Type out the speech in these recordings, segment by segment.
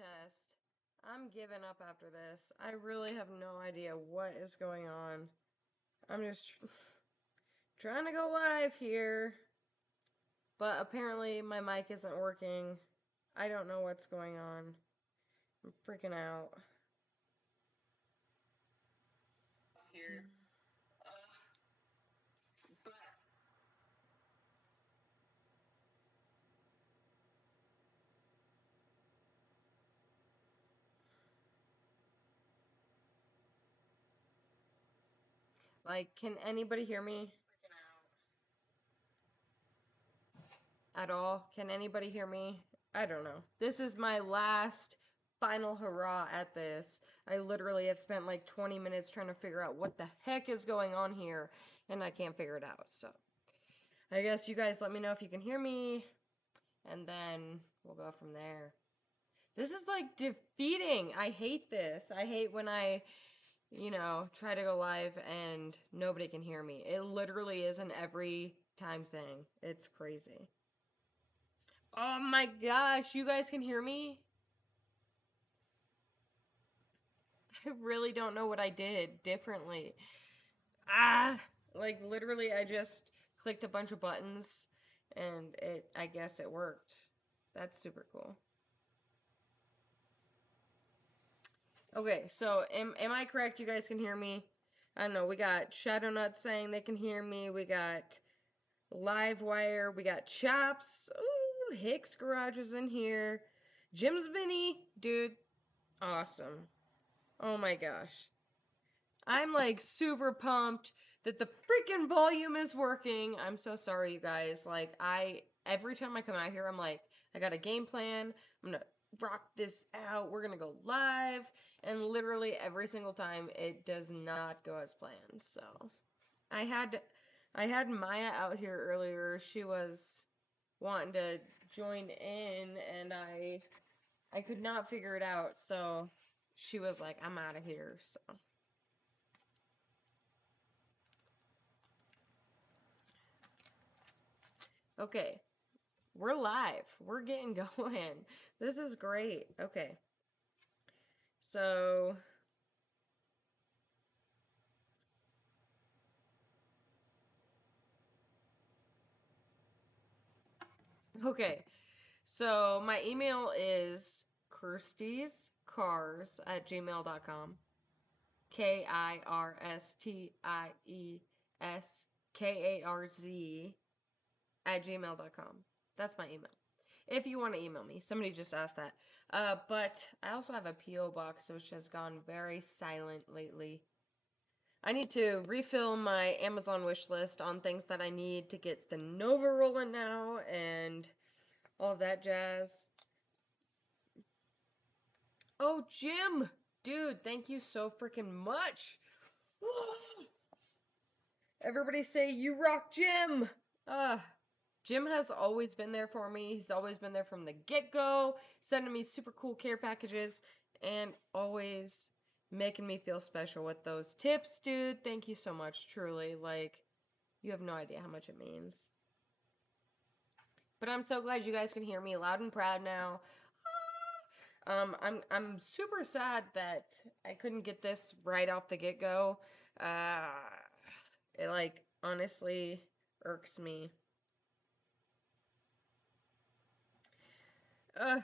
test. I'm giving up after this. I really have no idea what is going on. I'm just trying to go live here. But apparently my mic isn't working. I don't know what's going on. I'm freaking out. Here. But like, can anybody hear me? At all? Can anybody hear me? I don't know. This is my last final hurrah at this. I literally have spent like 20 minutes trying to figure out what the heck is going on here, and I can't figure it out. So, I guess you guys let me know if you can hear me, and then we'll go from there. This is like defeating. I hate this. I hate when I, try to go live and nobody can hear me. It literally is an every time thing. It's crazy. Oh my gosh, you guys can hear me? I really don't know what I did differently. Ah, like literally I just clicked a bunch of buttons and I guess it worked. That's super cool. Okay, so am I correct? You guys can hear me? I don't know. We got Shadow Nut saying they can hear me. We got Livewire. We got Chops. Ooh, Hicks Garage is in here. Jim's Vinny. Dude, awesome. Oh my gosh. I'm like super pumped that the freaking volume is working. I'm so sorry, you guys. Like, every time I come out here, I'm like, I got a game plan. I'm gonna rock this out. We're gonna go live. And literally every single time, it does not go as planned. So, I had, I had Maya out here earlier. She was wanting to join in, and I could not figure it out. So, she was like, I'm out of here. So. Okay, we're live. We're getting going. This is great. Okay. So, okay. So, my email is Kirsties'Karz@gmail.com. KIRSTIESKARZ@gmail.com. That's my email. If you want to email me, somebody just asked that. But I also have a P.O. box which has gone very silent lately. I need to refill my Amazon wish list on things that I need to get the Nova rolling now and all of that jazz. Oh, Jim! Dude, thank you so freaking much! Everybody say, you rock, Jim! Jim has always been there for me. He's always been there from the get-go, sending me super cool care packages, and always making me feel special with those tips, dude. Thank you so much, truly. Like, you have no idea how much it means. But I'm so glad you guys can hear me loud and proud now. I'm super sad that I couldn't get this right off the get-go. It like honestly irks me. Uh,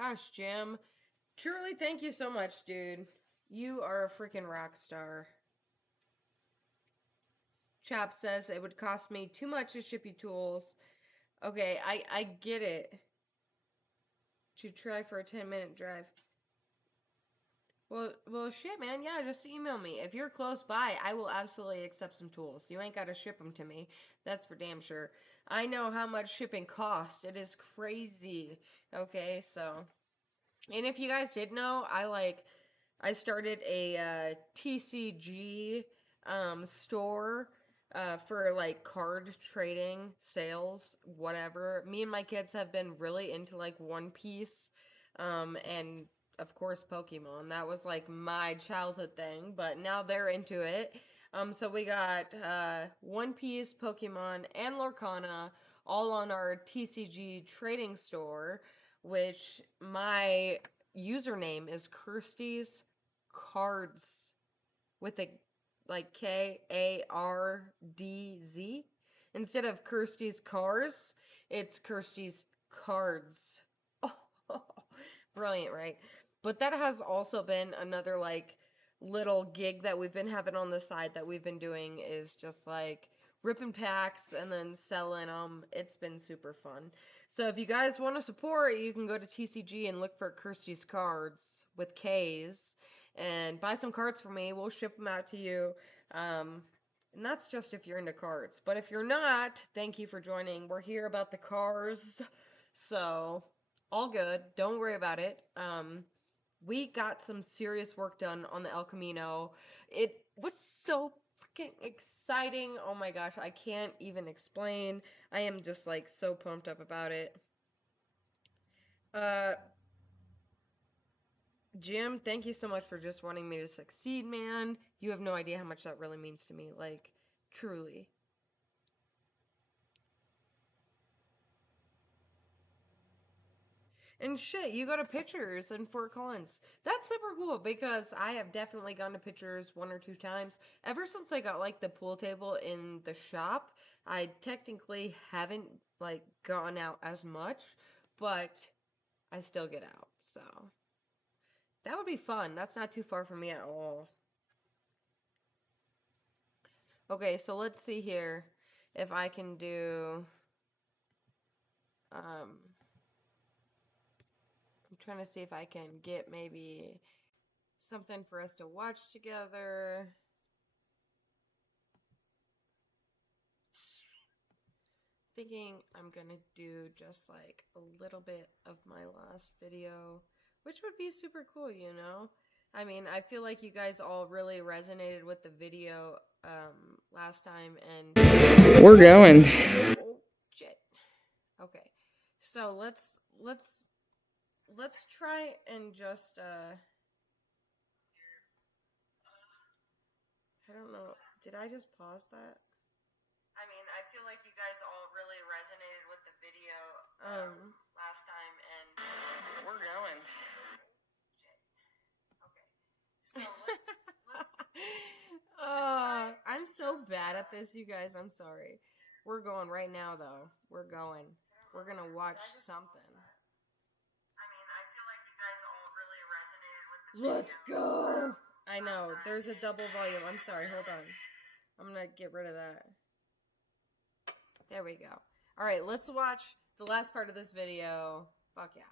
Gosh, Jim. Truly, thank you so much, dude. You are a freaking rock star. Chap says it would cost me too much to ship you tools. Okay, I get it. To try for a 10-minute drive. Well, shit, man. Yeah, just email me. If you're close by, I will absolutely accept some tools. You ain't got to ship them to me. That's for damn sure. I know how much shipping costs. It is crazy. Okay, so. And if you guys did know, I started a TCG store for like card trading, sales, whatever. Me and my kids have been really into like One Piece and of course Pokemon. That was like my childhood thing, but now they're into it. So we got One Piece, Pokemon, and Lorcana all on our TCG trading store, which my username is Kirsties'Karz with a like Kardz. Instead of Kirsties'Karz, it's Kirsties'Karz. Oh, brilliant, right? But that has also been another like little gig that we've been having on the side that we've been doing, is just like ripping packs and then selling them. It's been super fun. So if you guys want to support, you can go to TCG and look for Kirsties'Karz with K's and buy some cards for me. We'll ship them out to you. And that's just if you're into cards. But if you're not, thank you for joining. We're here about the cars. So, all good. Don't worry about it. We got some serious work done on the El Camino. It was so freaking exciting. Oh my gosh, I can't even explain. I am just like so pumped up about it. Jim, thank you so much for just wanting me to succeed, man. You have no idea how much that really means to me. Like, truly. And shit, you go to Pictures in Fort Collins. That's super cool because I have definitely gone to Pictures 1 or 2 times. Ever since I got like the pool table in the shop, I technically haven't like gone out as much, but I still get out. So that would be fun. That's not too far from me at all. Okay, so let's see here if I can do I'm trying to see if I can get maybe something for us to watch together. Thinking I'm gonna do just like a little bit of my last video, which would be super cool, you know? I mean, I feel like you guys all really resonated with the video last time, and we're going. Oh shit. Okay. So let's try and just I don't know. Did I just pause that? I mean, I feel like you guys all really resonated with the video last time, and We're going. shit. Okay. So I'm so bad at this, you guys. I'm sorry. We're going right now, though. We're going. We're gonna watch something. I mean, I feel like you guys all really resonated with the video. Let's go! I know. There's a double volume. I'm sorry. Hold on. I'm gonna get rid of that. There we go. Alright, let's watch the last part of this video. Fuck yeah.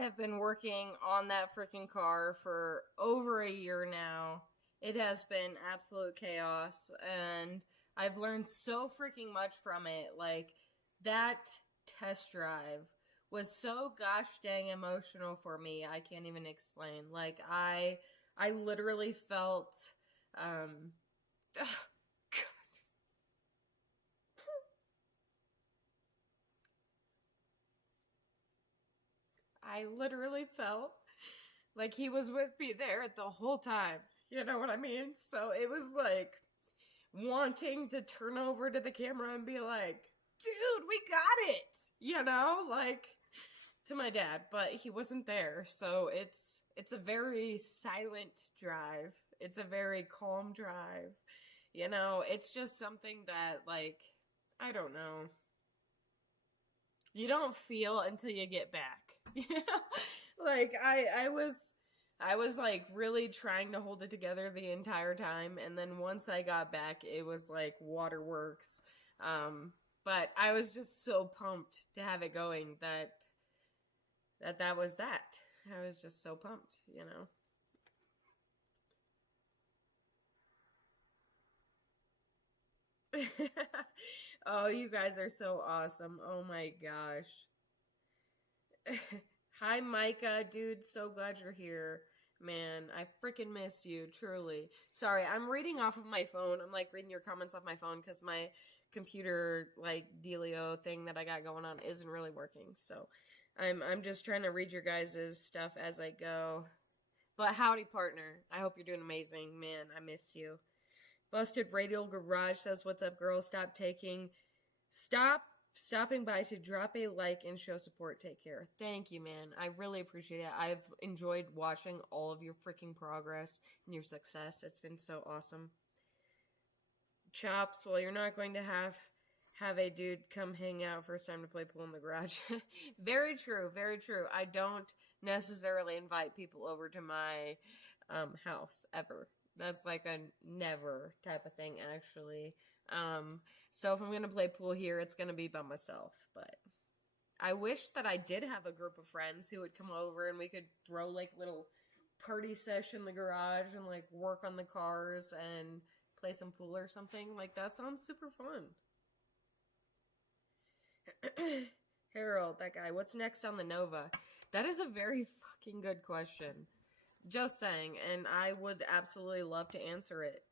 have been working on that freaking car for over a year now. It has been absolute chaos, and I've learned so freaking much from it. Like, that test drive was so gosh dang emotional for me. I can't even explain. Like, I literally felt, God. I literally felt like he was with me there the whole time. You know what I mean? So it was like wanting to turn over to the camera and be like, dude, we got it! You know, like, to my dad, but he wasn't there. So it's a very silent drive. It's a very calm drive. You know, it's just something that, like, I don't know. You don't feel until you get back. You know? Like, I was like really trying to hold it together the entire time, and then once I got back, it was like waterworks. But I was just so pumped to have it going that was that. I was just so pumped, you know. Oh, you guys are so awesome. Oh my gosh. Hi, Micah, dude. So glad you're here. Man, I freaking miss you, truly. Sorry, I'm reading off of my phone. I'm like reading your comments off my phone because my computer like dealio thing that I got going on isn't really working. So I'm just trying to read your guys' stuff as I go. But howdy, partner. I hope you're doing amazing. Man, I miss you. Busted Radial Garage says, what's up, girls? Stop stopping by to drop a like and show support. Take care. Thank you, man. I really appreciate it. I've enjoyed watching all of your freaking progress and your success. It's been so awesome. Chops, well, you're not going to have a dude come hang out first time to play pool in the garage. Very true, very true. I don't necessarily invite people over to my house ever. That's like a never type of thing, actually. So if I'm going to play pool here, it's going to be by myself. But I wish that I did have a group of friends who would come over and we could throw like little party session in the garage and like work on the cars and play some pool or something. Like, that sounds super fun. Harold, that guy, what's next on the Nova? That is a very fucking good question. Just saying, and I would absolutely love to answer it.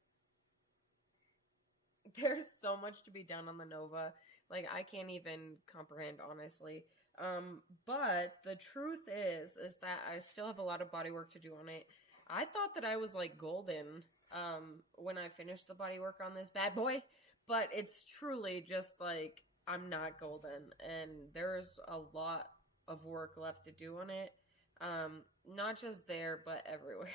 There's so much to be done on the Nova. Like, I can't even comprehend, honestly. But the truth is that I still have a lot of body work to do on it. I thought that I was, like, golden, when I finished the body work on this bad boy. But it's truly just, like, I'm not golden. And there's a lot of work left to do on it. Not just there, but everywhere.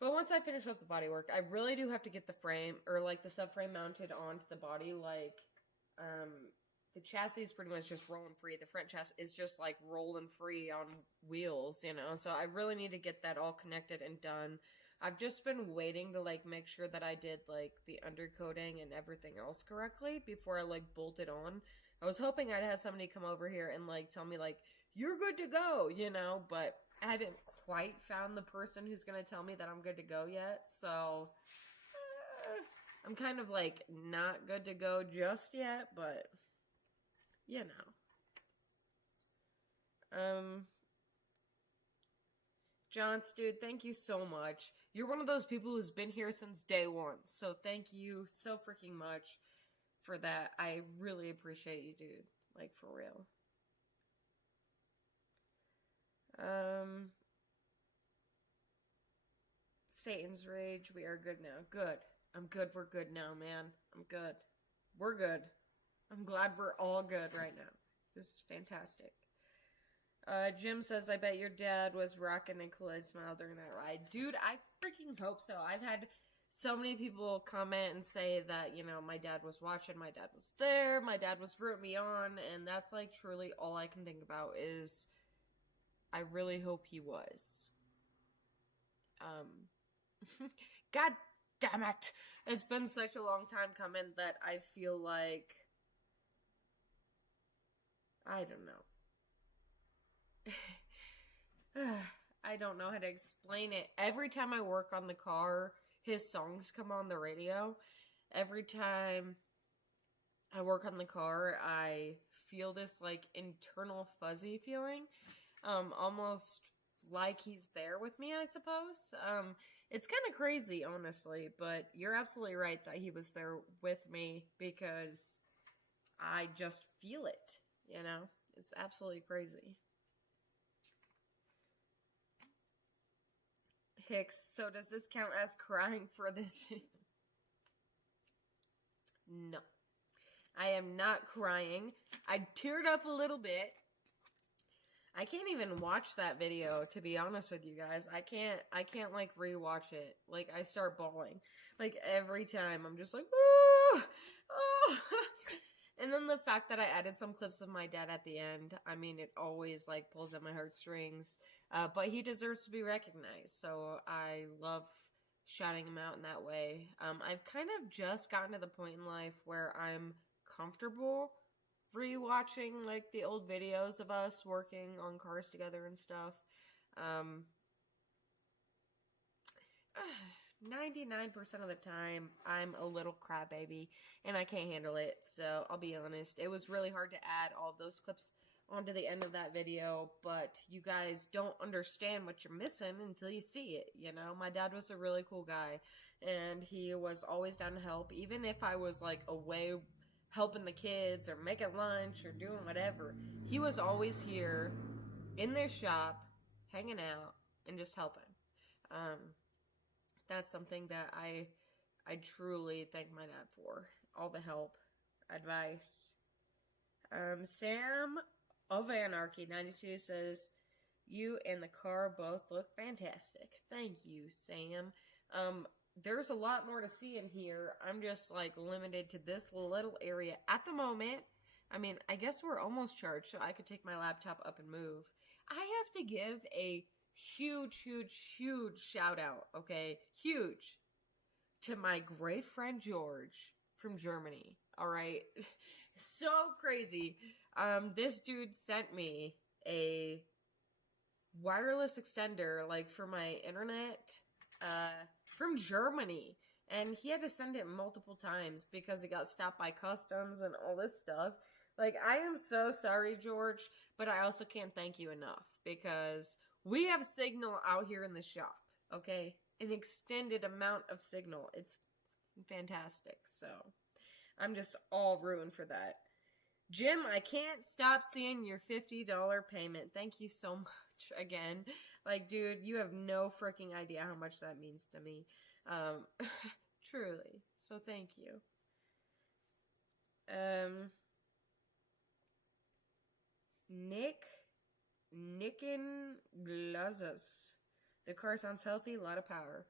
But once I finish up the bodywork, I really do have to get the frame, or like the subframe mounted onto the body. Like, the chassis is pretty much just rolling free. The front chassis is just like rolling free on wheels, you know? So I really need to get that all connected and done. I've just been waiting to like make sure that I did like the undercoating and everything else correctly before I like bolted on. I was hoping I'd have somebody come over here and like tell me like, you're good to go, you know, but I haven't quite found the person who's going to tell me that I'm good to go yet. So I'm kind of like not good to go just yet, but you know. John, dude, thank you so much. You're one of those people who's been here since day one. So thank you so freaking much for that. I really appreciate you, dude. Like, for real. Satan's Rage, we are good now. Good. I'm good. We're good now, man. I'm good. We're good. I'm glad we're all good right now. This is fantastic. Jim says, I bet your dad was rocking a Kool-Aid smile during that ride. Dude, I freaking hope so. I've had so many people comment and say that, you know, my dad was watching, my dad was there, my dad was rooting me on, and that's like truly all I can think about is I really hope he was. God damn it. It's been such a long time coming that I feel like I don't know. I don't know how to explain it. Every time I work on the car, his songs come on the radio. Every time I work on the car, I feel this like internal fuzzy feeling. Almost like he's there with me, I suppose. It's kind of crazy, honestly, but you're absolutely right that he was there with me because I just feel it, you know? It's absolutely crazy. Hicks, so does this count as crying for this video? No. I am not crying. I teared up a little bit. I can't even watch that video, to be honest with you guys. I can't like rewatch it. Like, I start bawling. Like, every time I'm just like, oh, oh. And then the fact that I added some clips of my dad at the end, I mean, it always like pulls at my heartstrings. But he deserves to be recognized, so I love shouting him out in that way. I've kind of just gotten to the point in life where I'm comfortable rewatching like the old videos of us working on cars together and stuff. 99% of the time, I'm a little crybaby, and I can't handle it, so I'll be honest. It was really hard to add all of those clips onto the end of that video, but you guys don't understand what you're missing until you see it, you know? My dad was a really cool guy, and he was always down to help, even if I was, like, away helping the kids, or making lunch, or doing whatever. He was always here, in their shop, hanging out, and just helping. That's something that I truly thank my dad for. All the help, advice. Sam of Anarchy 92 says, you and the car both look fantastic. Thank you, Sam. There's a lot more to see in here. I'm just like limited to this little area at the moment. I mean, I guess we're almost charged, so I could take my laptop up and move. I have to give a huge shout out, okay? Huge. To my great friend George from Germany, alright? So crazy. This dude sent me a wireless extender, like, for my internet, from Germany. And he had to send it multiple times because it got stopped by customs and all this stuff. Like, I am so sorry, George, but I also can't thank you enough because we have signal out here in the shop, okay? An extended amount of signal. It's fantastic, so I'm just all rooting for that. Jim, I can't stop seeing your $50 payment. Thank you so much again. Like, dude, you have no freaking idea how much that means to me. Truly. So thank you. Nickin Glazes. The car sounds healthy, a lot of power.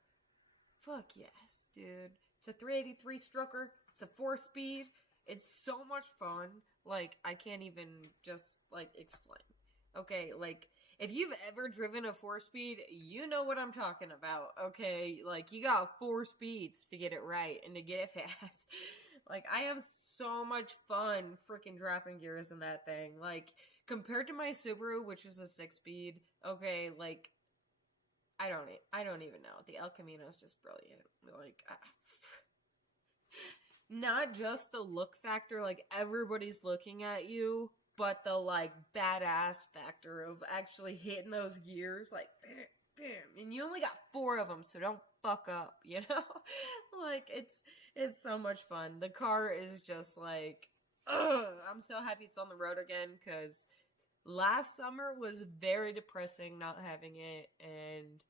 Fuck yes, dude. It's a 383 Strucker. It's a 4-speed. It's so much fun. Like, I can't even just, like, explain. Okay, like, if you've ever driven a 4-speed, you know what I'm talking about, okay? Like, you got 4 speeds to get it right and to get it fast. Like, I have so much fun freaking dropping gears in that thing. Like, compared to my Subaru, which is a 6-speed, okay, like, I don't even know. The El Camino is just brilliant. Like, not just the look factor, like, everybody's looking at you, but the, like, badass factor of actually hitting those gears, like, bam, bam. And you only got 4 of them, so don't fuck up, you know? Like, it's so much fun. The car is just, like, ugh. I'm so happy it's on the road again, because last summer was very depressing not having it, and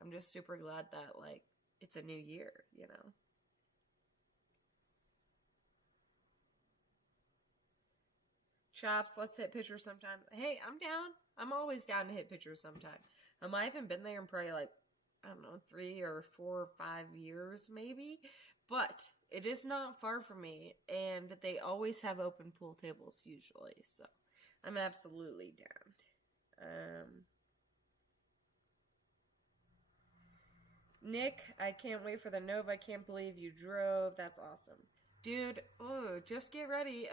I'm just super glad that, like, it's a new year, you know? Chops, let's hit pictures sometime. Hey, I'm down. I'm always down to hit pictures sometime. I haven't been there in probably, like, I don't know, 3 or 4 or 5 years, maybe. But it is not far from me, and they always have open pool tables, usually. So, I'm absolutely down. Nick, I can't wait for the Nova. I can't believe you drove. That's awesome. Dude, oh, just get ready.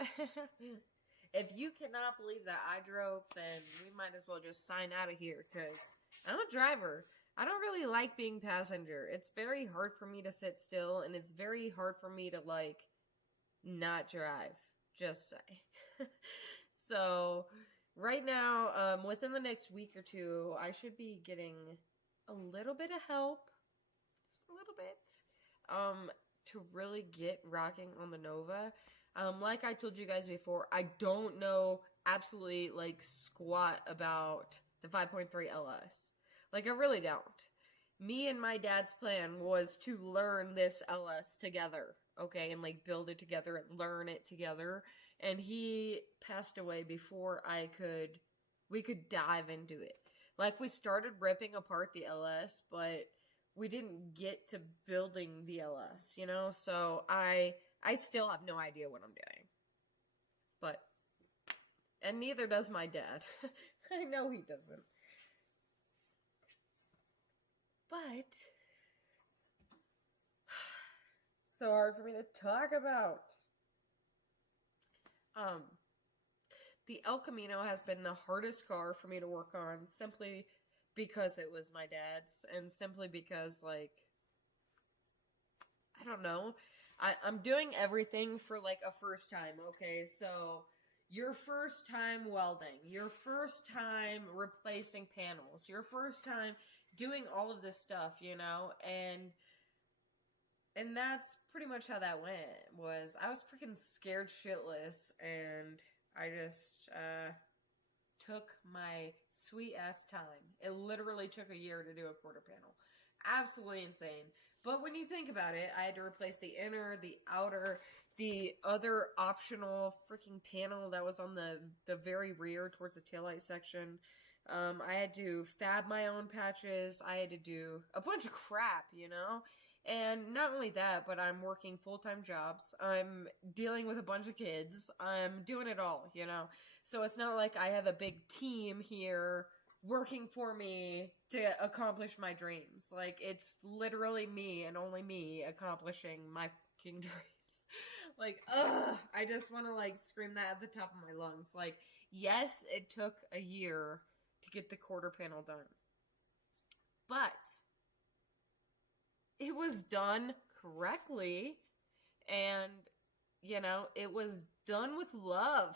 if you cannot believe that I drove, then we might as well just sign out of here, because I'm a driver. I don't really like being passenger. It's very hard for me to sit still, and it's very hard for me to, like, not drive. Just say. So, right now, within the next week or two, I should be getting a little bit of help. Just a little bit. To really get rocking on the Nova. Like I told you guys before, I don't know absolutely, like, squat about the 5.3 LS. Like, I really don't. Me and my dad's plan was to learn this LS together, okay? And, like, build it together and learn it together. And he passed away before we could dive into it. Like, we started ripping apart the LS, but we didn't get to building the LS, you know? So I still have no idea what I'm doing. But, and neither does my dad. I know he doesn't. But, so hard for me to talk about. The El Camino has been the hardest car for me to work on, simply because it was my dad's, and simply because, like, I don't know, I'm doing everything for, like, a first time, okay? So, your first time welding, your first time replacing panels, your first time doing all of this stuff, you know? And that's pretty much how that went, was I was freaking scared shitless, and I just, took my sweet ass time. It literally took a year to do a quarter panel. Absolutely insane. But when you think about it, I had to replace the inner, the outer, the other optional freaking panel that was on the very rear towards the taillight section. I had to fab my own patches. I had to do a bunch of crap, you know? And not only that, but I'm working full-time jobs. I'm dealing with a bunch of kids. I'm doing it all, you know? So it's not like I have a big team here working for me to accomplish my dreams. Like, it's literally me and only me accomplishing my fucking dreams. Like, ugh, I just want to, like, scream that at the top of my lungs. Like, yes, it took a year to get the quarter panel done. But it was done correctly, and, you know, it was done with love.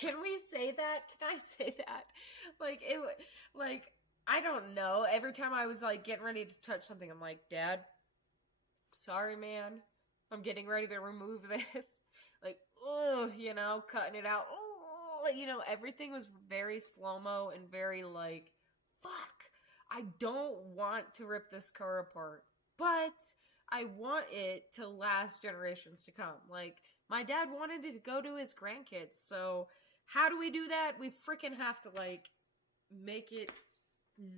Can we say that? Can I say that? Like, I don't know. Every time I was, like, getting ready to touch something, I'm like, Dad, sorry, man. I'm getting ready to remove this. Like, oh, you know, cutting it out. Oh, you know, everything was very slow-mo and very, like, fuck. I don't want to rip this car apart, but I want it to last generations to come. Like, my dad wanted it to go to his grandkids, so how do we do that? We freaking have to, like, make it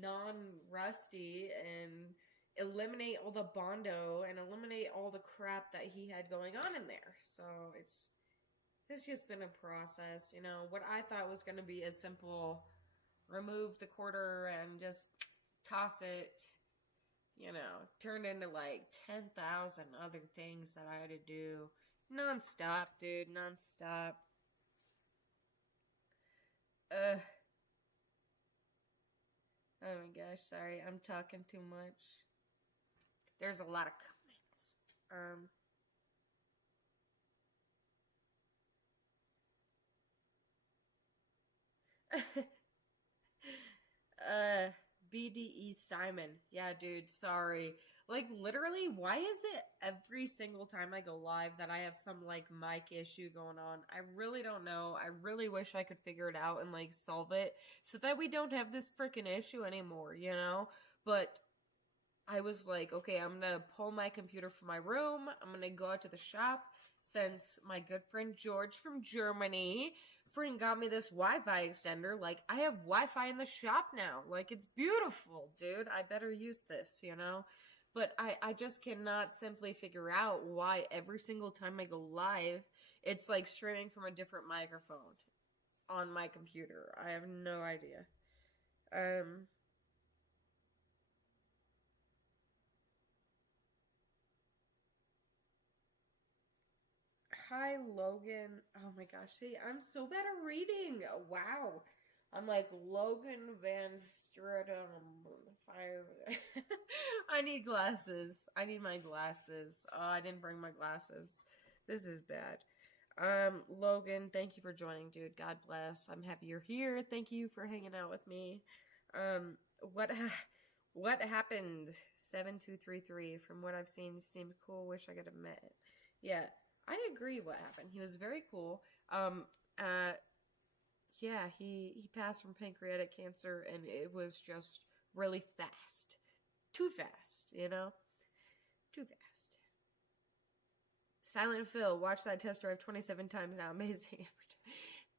non-rusty and eliminate all the Bondo and eliminate all the crap that he had going on in there. So it's just been a process, you know. What I thought was going to be a simple remove the quarter and just toss it, you know, turned into like 10,000 other things that I had to do. Non-stop, dude. Non-stop. Oh my gosh, sorry. I'm talking too much. There's a lot of comments. BDE Simon. Yeah, dude, sorry. Like, literally, why is it every single time I go live that I have some, like, mic issue going on? I really don't know. I really wish I could figure it out and, like, solve it so that we don't have this freaking issue anymore, you know? But I was like, okay, I'm gonna pull my computer from my room. I'm gonna go out to the shop, since my good friend George from Germany freaking got me this Wi-Fi extender. Like, I have Wi-Fi in the shop now. Like, it's beautiful, dude. I better use this, you know? But I just cannot simply figure out why every single time I go live, it's like streaming from a different microphone on my computer. I have no idea. hi, Logan. Oh my gosh, see, I'm so bad at reading. Wow. I'm like Logan Van Stratum. I need glasses. I need my glasses. Oh, I didn't bring my glasses. This is bad. Logan, thank you for joining, dude. God bless. I'm happy you're here. Thank you for hanging out with me. What happened? 7233. From what I've seen, seemed cool. Wish I could have met. Yeah, I agree. What happened? He was very cool. Yeah, he passed from pancreatic cancer, and it was just really fast. Too fast, you know? Too fast. Silent Phil, watch that test drive 27 times now. Amazing.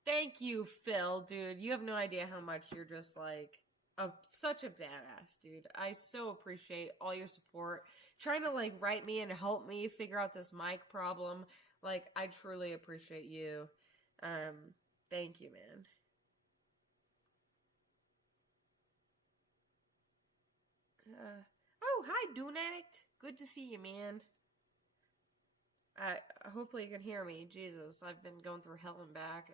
Thank you, Phil, dude. You have no idea how much you're just like such a badass, dude. I so appreciate all your support. Trying to like write me and help me figure out this mic problem. Like, I truly appreciate you. Thank you, man. Oh, hi, Dune Addict. Good to see you, man. Hopefully you can hear me. Jesus, I've been going through hell and back.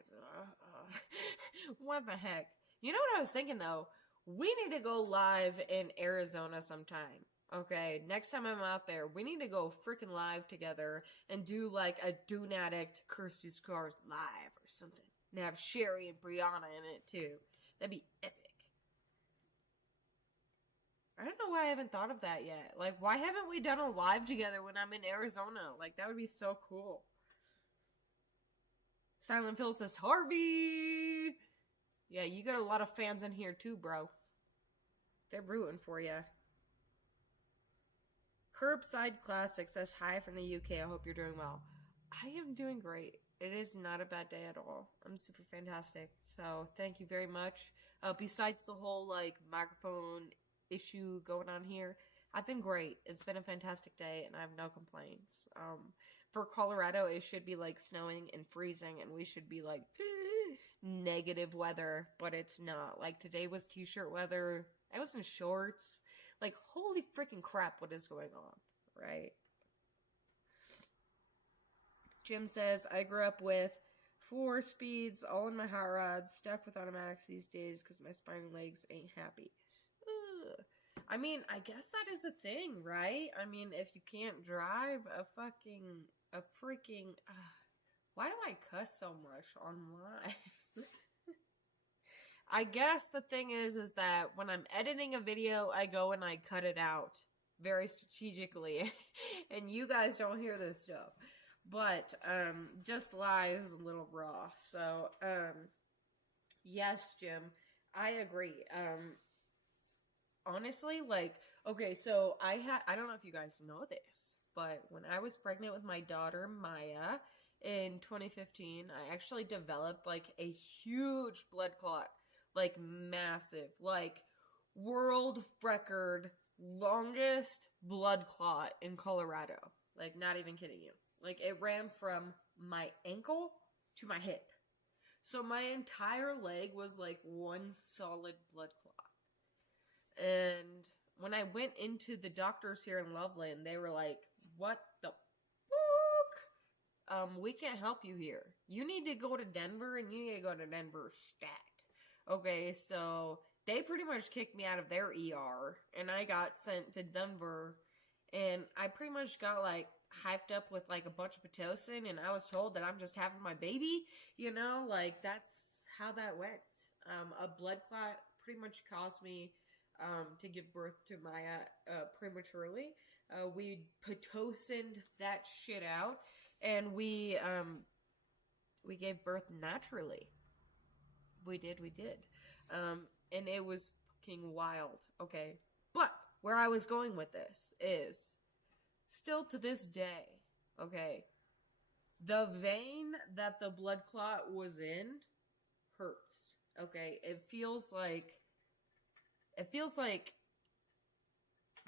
What the heck? You know what I was thinking, though? We need to go live in Arizona sometime. Okay, next time I'm out there, we need to go freaking live together and do like a Dune Addict Kirsties'Karz live or something. And have Sherry and Brianna in it too. That'd be epic. I don't know why I haven't thought of that yet. Like, why haven't we done a live together when I'm in Arizona? Like, that would be so cool. Silent Phil says, Harvey! Yeah, you got a lot of fans in here too, bro. They're rooting for you. Curbside Classic says, hi from the UK. I hope you're doing well. I am doing great. It is not a bad day at all. I'm super fantastic. So, thank you very much. Besides the whole, like, microphone issue going on here, I've been great. It's been a fantastic day, and I have no complaints. For Colorado, it should be, like, snowing and freezing, and we should be, like, negative weather, but it's not. Like, today was t-shirt weather. I was in shorts. Like, holy freaking crap, what is going on, right? Jim says, I grew up with 4 speeds, all in my hot rods, stuck with automatics these days because my spine and legs ain't happy. Ugh. I mean, I guess that is a thing, right? I mean, if you can't drive a freaking, why do I cuss so much on live? I guess the thing is that when I'm editing a video, I go and I cut it out very strategically, and you guys don't hear this stuff. But, just live is a little raw. So, yes, Jim, I agree. Honestly, like, okay, so I don't know if you guys know this, but when I was pregnant with my daughter, Maya, in 2015, I actually developed, like, a huge blood clot. Like, massive. Like, world record longest blood clot in Colorado. Like, not even kidding you. Like, it ran from my ankle to my hip. So my entire leg was like one solid blood clot. And when I went into the doctors here in Loveland, they were like, what the fuck? We can't help you here. You need to go to Denver, and you need to go to Denver stat. Okay, so they pretty much kicked me out of their ER, and I got sent to Denver, and I pretty much got like hyped up with like a bunch of Pitocin, and I was told that I'm just having my baby, you know, like that's how that went. A blood clot pretty much caused me to give birth to Maya prematurely. We Pitocined that shit out, and we gave birth naturally. We did. And it was fucking wild, okay? But where I was going with this is, still to this day, okay, the vein that the blood clot was in hurts, okay? It feels like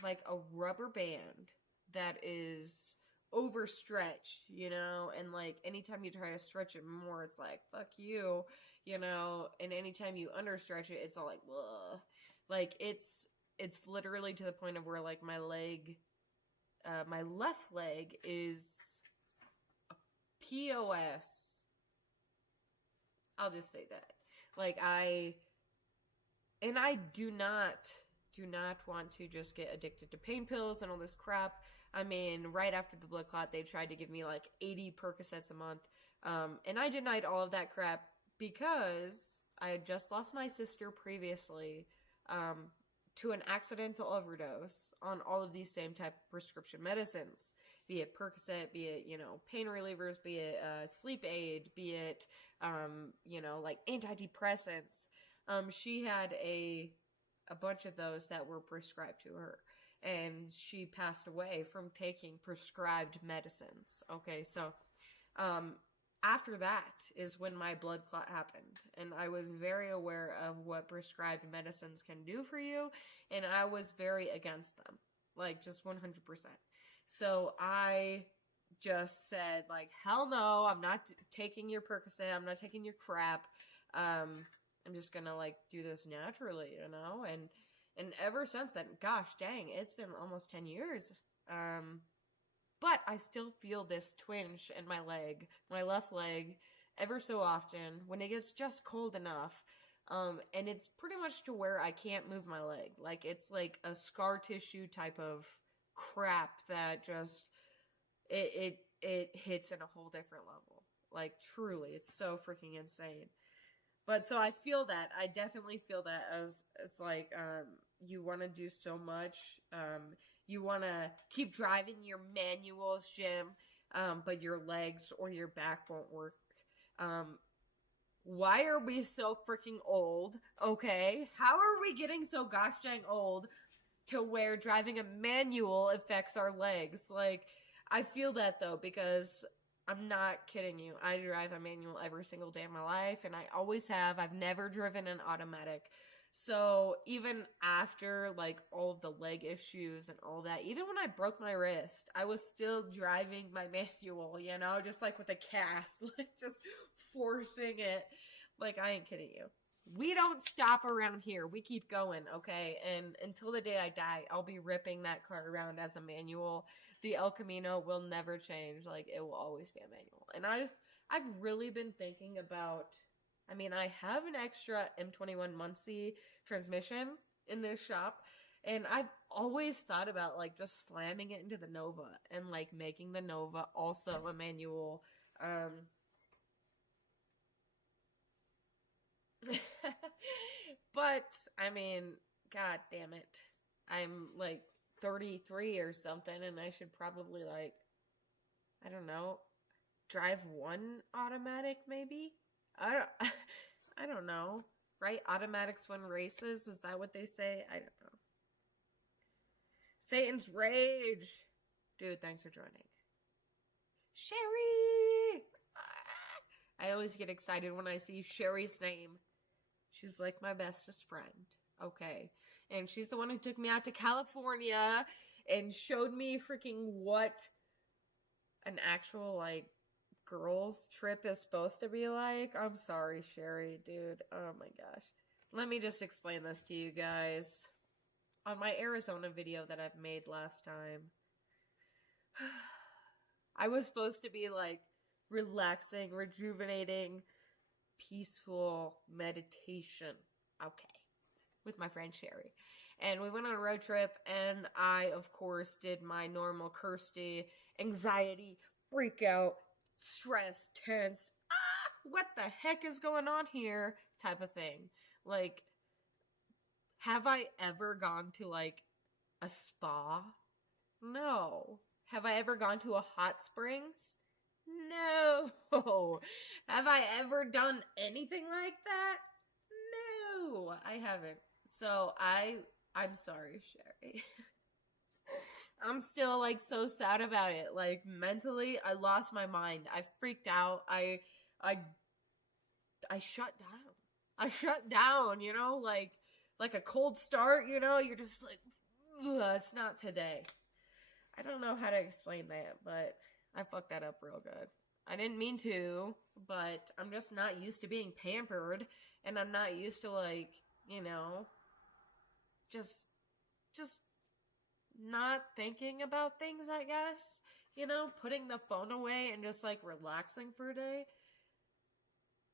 a rubber band that is overstretched, you know, and like anytime you try to stretch it more, it's like, fuck you, you know, and anytime you understretch it, it's all like, ugh. Like it's literally to the point of where like my left leg is POS. I'll just say that. Like, I do not want to just get addicted to pain pills and all this crap. I mean, right after the blood clot, they tried to give me like 80 Percocets a month. And I denied all of that crap because I had just lost my sister previously to an accidental overdose on all of these same type of prescription medicines, be it Percocet, be it, pain relievers, be it sleep aid, be it, like antidepressants. She had a bunch of those that were prescribed to her, and she passed away from taking prescribed medicines. Okay, so after that is when my blood clot happened, and I was very aware of what prescribed medicines can do for you, and I was very against them, like just 100%. So I just said, like, hell no, I'm not taking your Percocet, I'm not taking your crap. I'm just gonna like do this naturally, and ever since then, gosh dang, it's been almost 10 years. But I still feel this twinge in my leg, my left leg, ever so often when it gets just cold enough. And it's pretty much to where I can't move my leg. Like, it's like a scar tissue type of crap that just, it hits in a whole different level. Like, truly, it's so freaking insane. But so I feel that. I definitely feel that as it's like, you want to do so much. You want to keep driving your manuals, Jim, but your legs or your back won't work. Why are we so freaking old? Okay. How are we getting so gosh dang old to where driving a manual affects our legs? Like, I feel that though, because I'm not kidding you. I drive a manual every single day of my life, and I always have. I've never driven an automatic. So even after like all of the leg issues and all that, even when I broke my wrist, I was still driving my manual, just like with a cast, like just forcing it. Like, I ain't kidding you. We don't stop around here. We keep going, okay? And until the day I die, I'll be ripping that car around as a manual. The El Camino will never change. Like, it will always be a manual. And I've really been thinking about, I have an extra M21 Muncie transmission in this shop, and I've always thought about like just slamming it into the Nova and like making the Nova also a manual. But god damn it, I'm like 33 or something, and I should probably like, I don't know, drive one automatic maybe. I don't know, right? Automatics win races, is that what they say? I don't know. Satan's Rage, dude, thanks for joining. Sherry, I always get excited when I see Sherry's name. She's like my bestest friend, okay? And she's the one who took me out to California and showed me freaking what an actual, like, girls' trip is supposed to be like. I'm sorry, Sherry, dude. Oh my gosh. Let me just explain this to you guys. On my Arizona video that I've made last time, I was supposed to be, like, relaxing, rejuvenating, peaceful meditation. Okay. With my friend Sherry. And we went on a road trip, and I, of course, did my normal Kirstie anxiety, freak out, stress, tense, what the heck is going on here type of thing. Like, have I ever gone to, like, a spa? No. Have I ever gone to a hot springs? No. Have I ever done anything like that? No, I haven't. So I'm sorry, Sherry. I'm still like so sad about it. Like, mentally, I lost my mind. I freaked out. I shut down. I shut down, like a cold start, you're just like, it's not today. I don't know how to explain that, but I fucked that up real good. I didn't mean to, but I'm just not used to being pampered, and I'm not used to, like, just not thinking about things, I guess. You know, putting the phone away and just like relaxing for a day.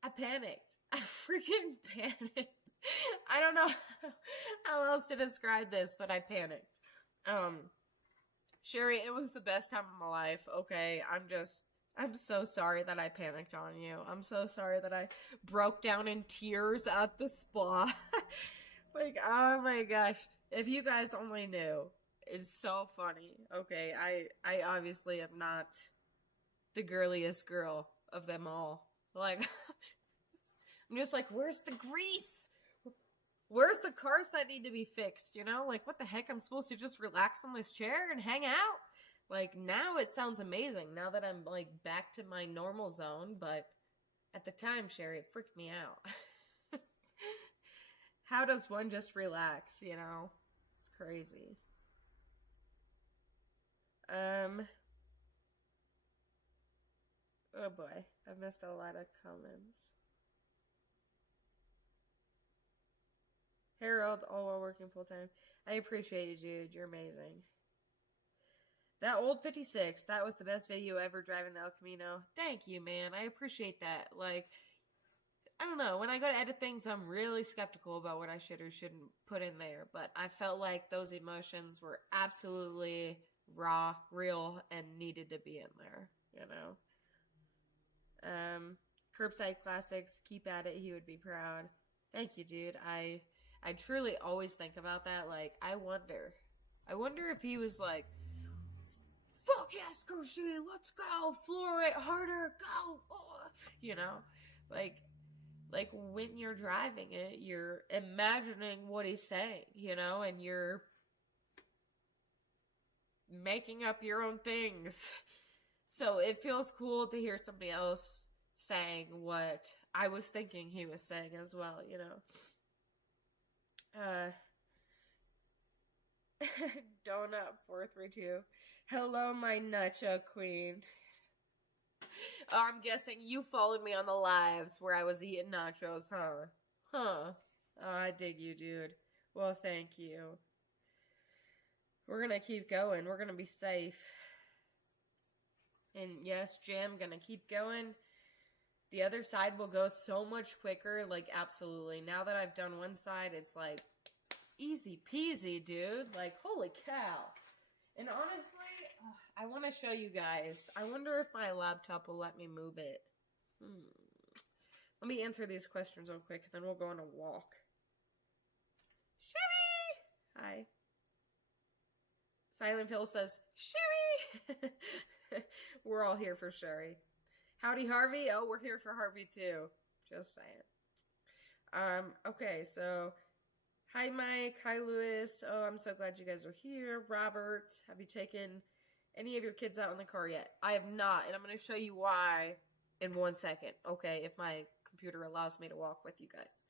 I panicked. I freaking panicked. I don't know how else to describe this, but I panicked. Sherry, it was the best time of my life. Okay, I'm so sorry that I panicked on you. I'm so sorry that I broke down in tears at the spa. Like, oh my gosh. If you guys only knew. It's so funny. Okay, I obviously am not the girliest girl of them all. Like, I'm just like, where's the grease? Where's the cars that need to be fixed? You know, like, what the heck? I'm supposed to just relax on this chair and hang out? Like, now it sounds amazing, now that I'm, like, back to my normal zone, but at the time, Sherry, it freaked me out. How does one just relax, you know? It's crazy. Oh boy, I've missed a lot of comments. Harold, all while working full time. I appreciate you, dude. You're amazing. That old 56, that was the best video ever driving the El Camino. Thank you, man. I appreciate that. Like, I don't know. When I go to edit things, I'm really skeptical about what I should or shouldn't put in there. But I felt like those emotions were absolutely raw, real, and needed to be in there, you know? Curbside Classics, keep at it. He would be proud. Thank you, dude. I truly always think about that. Like, I wonder if he was like, fuck yes, Kirstie, let's go, floor it harder, go, oh. You know, like when you're driving it, you're imagining what he's saying, you know, and you're making up your own things. So it feels cool to hear somebody else saying what I was thinking he was saying as well, you know. Donut 432. Hello, my nutcha queen. I'm guessing you followed me on the lives where I was eating nachos, huh? Huh. Oh, I dig you, dude. Well, thank you. We're gonna keep going. We're gonna be safe. And yes, Jim, gonna keep going. The other side will go so much quicker. Like, absolutely. Now that I've done one side, it's like easy peasy, dude. Like, holy cow. And honestly, I want to show you guys. I wonder if my laptop will let me move it. Let me answer these questions real quick, then we'll go on a walk. Sherry! Hi. Silent Phil says, Sherry! We're all here for Sherry. Howdy, Harvey. Oh, we're here for Harvey, too. Just saying. Okay, so... Hi, Mike. Hi, Lewis. Oh, I'm so glad you guys are here. Robert, have you taken any of your kids out in the car yet? I have not, and I'm going to show you why in 1 second, okay, if my computer allows me to walk with you guys.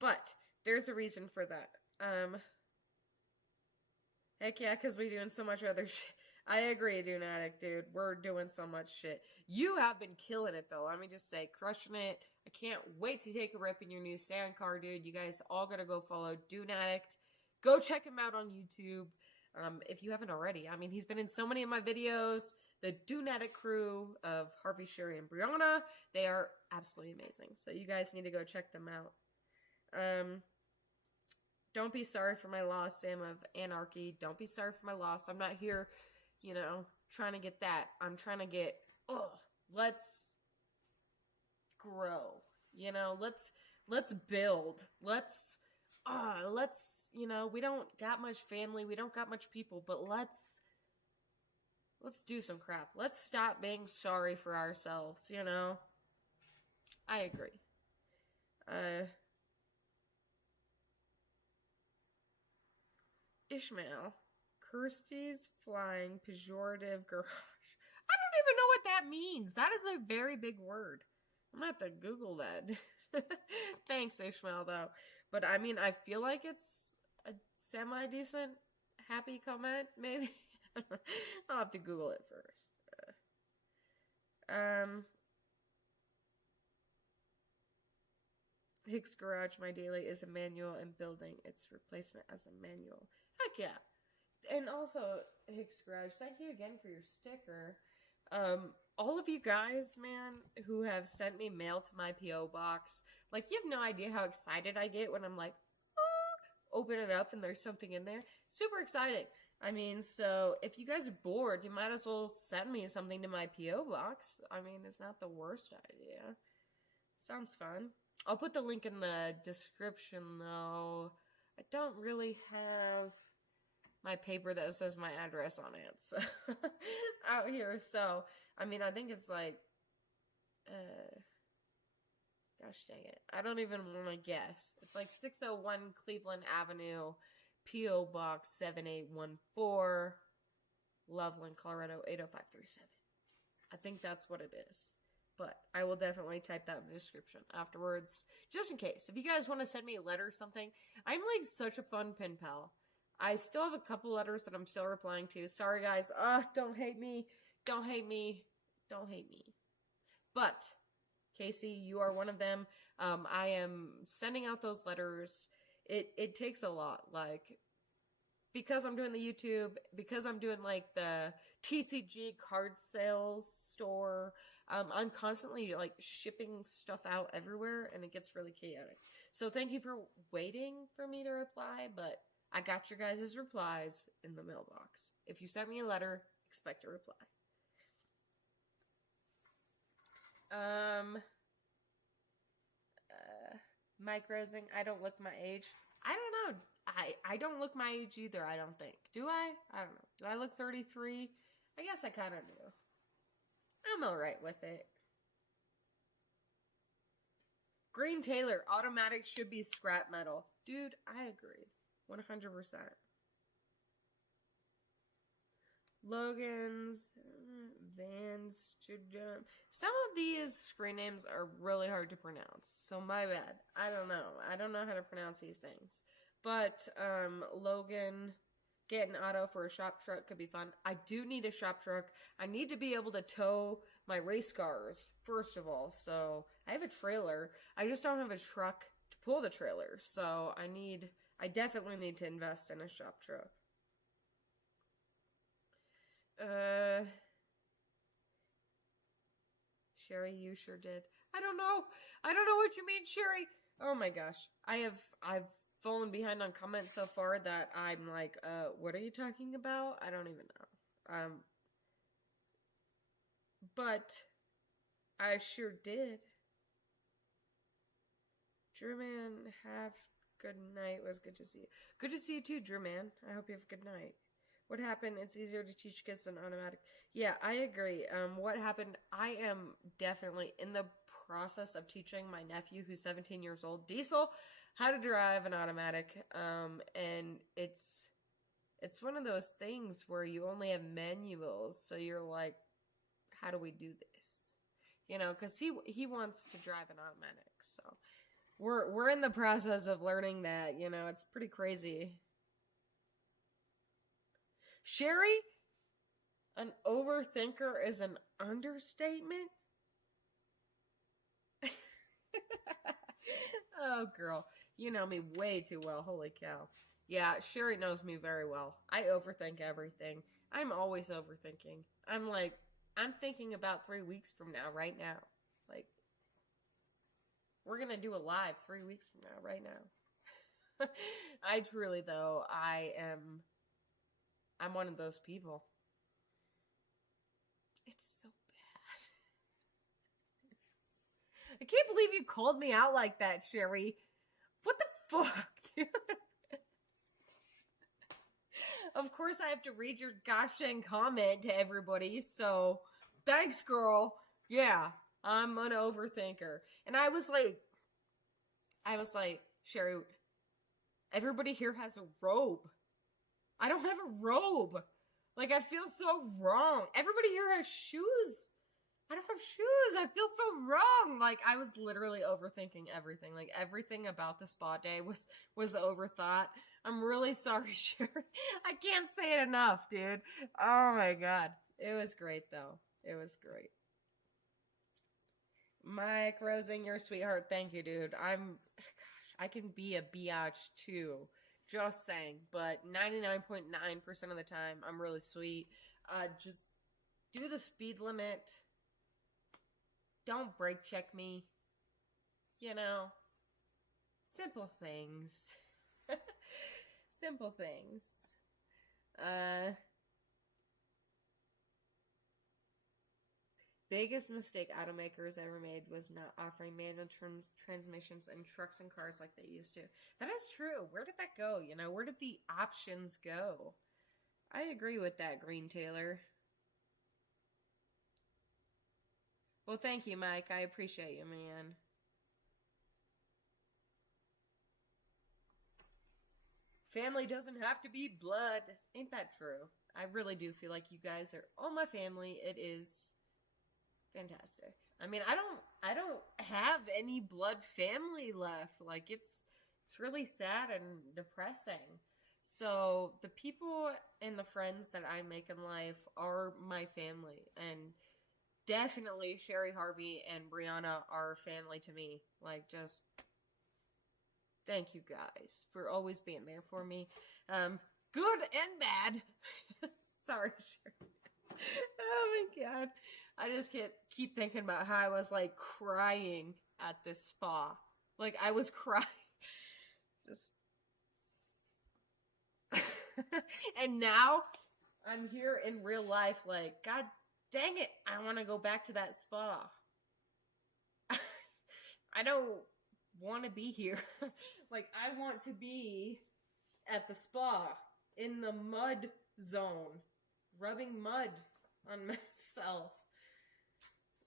But there's a reason for that. Heck yeah, because we're doing so much other shit. I agree, Dunatic, dude. We're doing so much shit. You have been killing it, though. Let me just say, crushing it. I can't wait to take a rip in your new sand car, dude. You guys all gotta go follow Dunatic. Go check him out on YouTube. If you haven't already. I mean, he's been in so many of my videos. The Dunatic crew of Harvey, Sherry, and Brianna. They are absolutely amazing. So you guys need to go check them out. Don't be sorry for my loss, Sam of Anarchy. Don't be sorry for my loss. I'm not here, you know, trying to get that. I'm trying to get, let's grow. You know, let's build. Let's, you know, we don't got much family. We don't got much people, but let's do some crap. Let's stop being sorry for ourselves, you know? I agree. Ishmael, Kirsties'Karz flying pejorative garage. I don't even know what that means. That is a very big word. I'm gonna have to Google that. Thanks, Ishmael, though. But I mean, I feel like it's a semi-decent, happy comment, maybe. I'll have to Google it first. Hicks Garage, my daily, is a manual, and building its replacement as a manual. Heck yeah. And also, Kirsties'Karz, thank you again for your sticker. All of you guys, man, who have sent me mail to my P.O. box, like, you have no idea how excited I get when I'm like, open it up and there's something in there. Super exciting. I mean, so if you guys are bored, you might as well send me something to my P.O. box. I mean, it's not the worst idea. Sounds fun. I'll put the link in the description, though. I don't really have my paper that says my address on it, so out here. So, I mean, I think it's like, gosh dang it. I don't even want to guess. It's like 601 Cleveland Avenue, P.O. Box 7814, Loveland, Colorado 80537. I think that's what it is. But I will definitely type that in the description afterwards, just in case. If you guys want to send me a letter or something, I'm like such a fun pen pal. I still have a couple letters that I'm still replying to. Sorry, guys. Don't hate me. Don't hate me. Don't hate me. But, Casey, you are one of them. I am sending out those letters. It takes a lot. Like, because I'm doing the YouTube, because I'm doing, like, the TCG card sales store, I'm constantly, like, shipping stuff out everywhere, and it gets really chaotic. So thank you for waiting for me to reply, but I got your guys' replies in the mailbox. If you sent me a letter, expect a reply. Mike Rosing, I don't look my age. I don't know. I don't look my age either, I don't think. Do I? I don't know. Do I look 33? I guess I kind of do. I'm alright with it. Green Taylor, automatic should be scrap metal. Dude, I agree. 100%. Logan's, Vans, some of these screen names are really hard to pronounce, so my bad. I don't know how to pronounce these things. But, Logan, getting auto for a shop truck could be fun. I do need a shop truck. I need to be able to tow my race cars, first of all. So, I have a trailer. I just don't have a truck to pull the trailer. So, I definitely need to invest in a shop truck. Sherry, you sure did. I don't know what you mean, Sherry. Oh my gosh. I've fallen behind on comments so far that I'm like, what are you talking about? I don't even know. But I sure did. Drew Man, have good night. It was good to see you. Good to see you too, Drew Man. I hope you have a good night. What happened? It's easier to teach kids than automatic. Yeah, I agree. What happened? I am definitely in the process of teaching my nephew, who's 17 years old, Diesel, how to drive an automatic. And it's one of those things where you only have manuals, so you're like, how do we do this? You know, because he wants to drive an automatic. So we're in the process of learning that. You know, it's pretty crazy. Sherry, an overthinker is an understatement? Oh, girl. You know me way too well. Holy cow. Yeah, Sherry knows me very well. I overthink everything. I'm always overthinking. I'm thinking about 3 weeks from now, right now. Like, we're going to do a live 3 weeks from now, right now. I truly, though, I'm one of those people. It's so bad. I can't believe you called me out like that, Sherry. What the fuck, dude? Of course I have to read your gosh dang comment to everybody, so thanks, girl. Yeah, I'm an overthinker. And I was like, Sherry, everybody here has a robe. I don't have a robe. Like, I feel so wrong. Everybody here has shoes. I don't have shoes. I feel so wrong. Like, I was literally overthinking everything. Like, everything about the spa day was overthought. I'm really sorry, Sherry. I can't say it enough, dude. Oh my god. It was great, though. It was great. Mike Rosing, you're a sweetheart. Thank you, dude. I can be a biatch, too. Just saying. But 99.9% of the time, I'm really sweet. Just do the speed limit. Don't brake check me. You know, simple things. Simple things. Biggest mistake automakers ever made was not offering manual transmissions in trucks and cars like they used to. That is true. Where did that go? You know, where did the options go? I agree with that, Green Taylor. Well, thank you, Mike. I appreciate you, man. Family doesn't have to be blood. Ain't that true? I really do feel like you guys are all my family. It is fantastic. I mean, I don't have any blood family left. Like, it's really sad and depressing. So the people and the friends that I make in life are my family, and definitely Sherry Harvey and Brianna are family to me. Like, just thank you guys for always being there for me. Good and bad. Sorry, Sherry. Oh my god. I just keep thinking about how I was like crying at this spa. Like, I was crying. Just and now I'm here in real life, like, god dang it, I want to go back to that spa. I don't want to be here. Like, I want to be at the spa in the mud zone, rubbing mud on myself.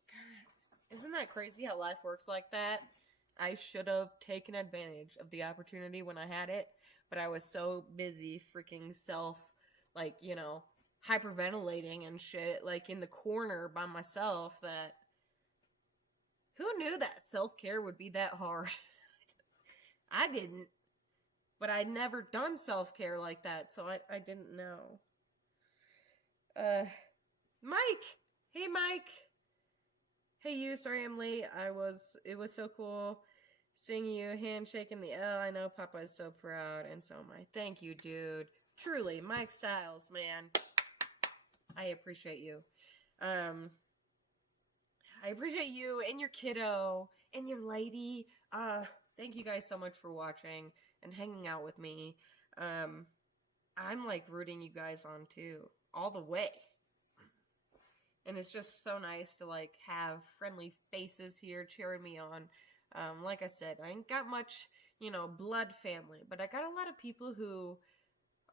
God, isn't that crazy how life works like that? I should have taken advantage of the opportunity when I had it, but I was so busy freaking like, you know, hyperventilating and shit, like in the corner by myself, that who knew that self-care would be that hard? I didn't, but I'd never done self-care like that, so I didn't know. Mike! Hey, Mike! Hey, you, sorry I'm late. It was so cool seeing you handshaking the L. I know Papa is so proud, and so am I. Thank you, dude. Truly, Mike Styles, man. I appreciate you. I appreciate you and your kiddo and your lady. Thank you guys so much for watching and hanging out with me. I'm like rooting you guys on too, all the way. And it's just so nice to like have friendly faces here cheering me on. Like I said, I ain't got much, you know, blood family, but I got a lot of people who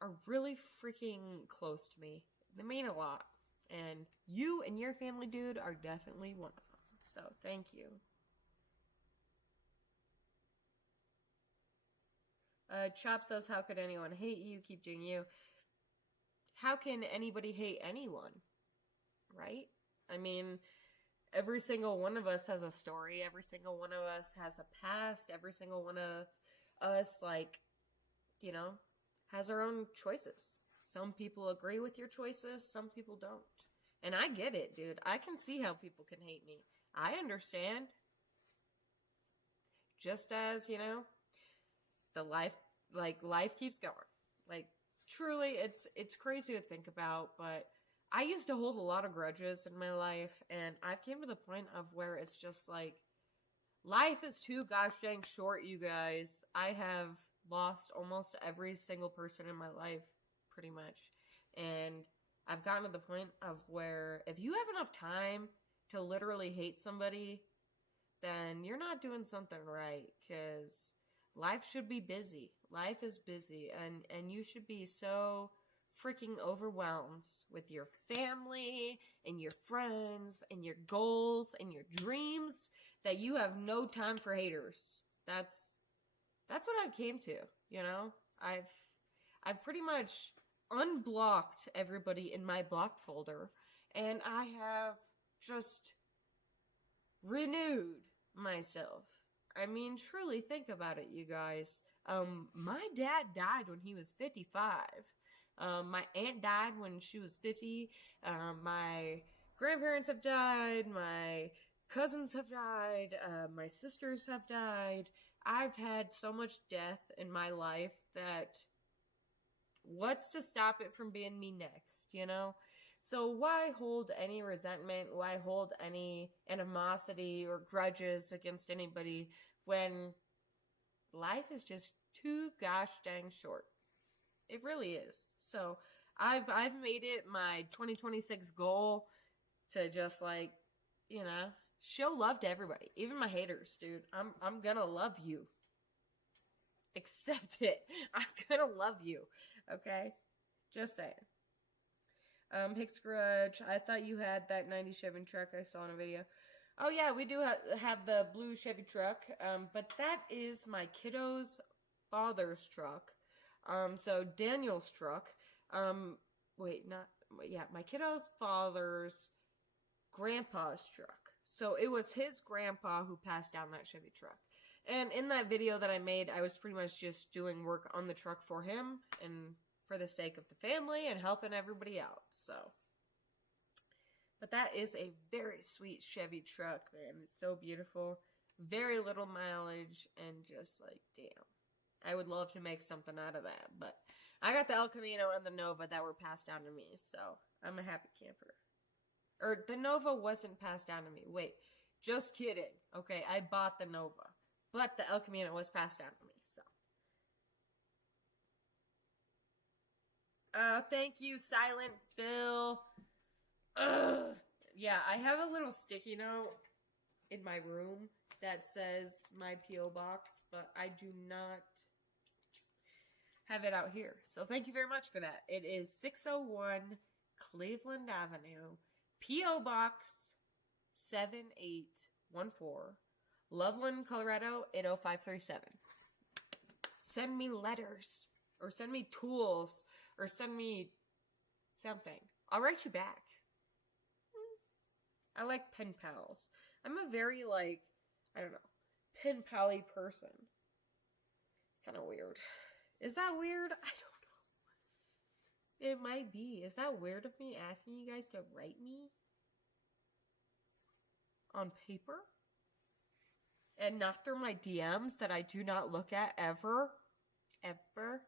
are really freaking close to me. They mean a lot. And you and your family, dude, are definitely one of them. So, thank you. Chop says, how could anyone hate you? Keep doing you. How can anybody hate anyone? Right? I mean, every single one of us has a story. Every single one of us has a past. Every single one of us, like, you know, has our own choices. Some people agree with your choices. Some people don't. And I get it, dude. I can see how people can hate me. I understand. Just as, you know, life keeps going. Like, truly, it's crazy to think about, but I used to hold a lot of grudges in my life, and I've came to the point of where it's just like, life is too gosh dang short, you guys. I have lost almost every single person in my life, pretty much. And I've gotten to the point of where if you have enough time to literally hate somebody, then you're not doing something right, because life should be busy. Life is busy, and you should be so freaking overwhelmed with your family and your friends and your goals and your dreams that you have no time for haters. That's what I came to, you know? I've pretty much unblocked everybody in my blocked folder, and I have just renewed myself. I mean, truly think about it, you guys. My dad died when he was 55. My aunt died when she was 50. My grandparents have died. My cousins have died. My sisters have died. I've had so much death in my life that What's to stop it from being me next, you know? So why hold any resentment? Why hold any animosity or grudges against anybody when life is just too gosh dang short? It really is. So I've made it my 2026 goal to just like, you know, show love to everybody, even my haters, dude. I'm gonna love you. Accept it. I'm gonna love you. Okay? Just saying. Hicks Garage, I thought you had that 90 Chevy truck I saw in a video. Oh yeah, we do have the blue Chevy truck, but that is my kiddo's father's truck. So Daniel's truck, my kiddo's father's grandpa's truck. So it was his grandpa who passed down that Chevy truck. And in that video that I made, I was pretty much just doing work on the truck for him and for the sake of the family and helping everybody out. So, but that is a very sweet Chevy truck, man. It's so beautiful. Very little mileage and just like, damn. I would love to make something out of that. But I got the El Camino and the Nova that were passed down to me. So I'm a happy camper. Or the Nova wasn't passed down to me. Wait, just kidding. Okay, I bought the Nova. But the El Camino was passed down to me, so. Thank you, Silent Phil. Ugh. Yeah, I have a little sticky note in my room that says my P.O. box, but I do not have it out here. So thank you very much for that. It is 601 Cleveland Avenue, P.O. Box 7814. Loveland, Colorado, 80537. Send me letters, or send me tools, or send me something. I'll write you back. I like pen pals. I'm a very, like, I don't know, pen pally person. It's kind of weird. Is that weird? I don't know. It might be. Is that weird of me asking you guys to write me? On paper? And not through my DMs that I do not look at ever. Ever.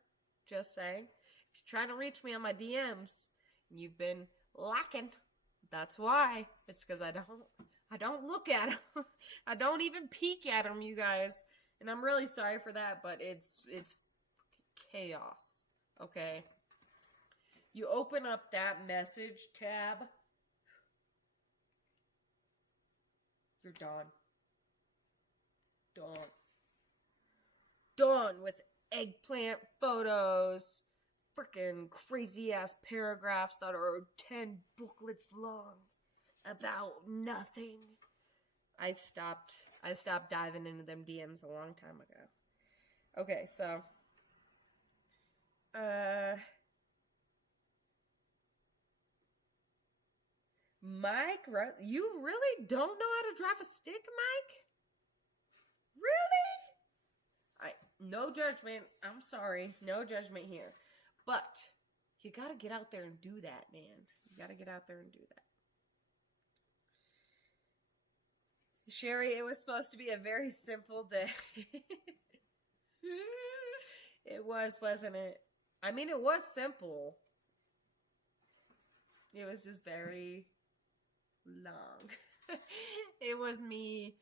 Just saying. If you're trying to reach me on my DMs, and you've been lacking, that's why. It's because I don't look at them. I don't even peek at them, you guys. And I'm really sorry for that, but it's chaos. Okay? You open up that message tab, you're done. Done with eggplant photos, freaking crazy ass paragraphs that are 10 booklets long about nothing. I stopped diving into them DMs a long time ago. Okay, so Mike, you really don't know how to drive a stick, Mike? Really? No judgment. I'm sorry. No judgment here. But you gotta get out there and do that, man. You gotta get out there and do that. Sherry, it was supposed to be a very simple day. It was, wasn't it? I mean, it was simple. It was just very long. It was me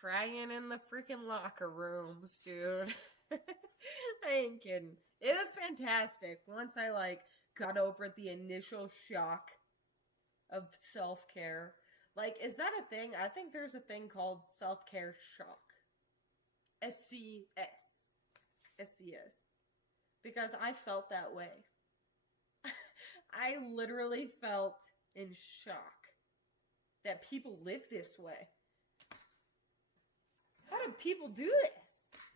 crying in the freaking locker rooms, dude. I ain't kidding. It was fantastic. Once I, got over the initial shock of self-care. Is that a thing? I think there's a thing called self-care shock. SCS. SCS. Because I felt that way. I literally felt in shock that people live this way. How do people do this?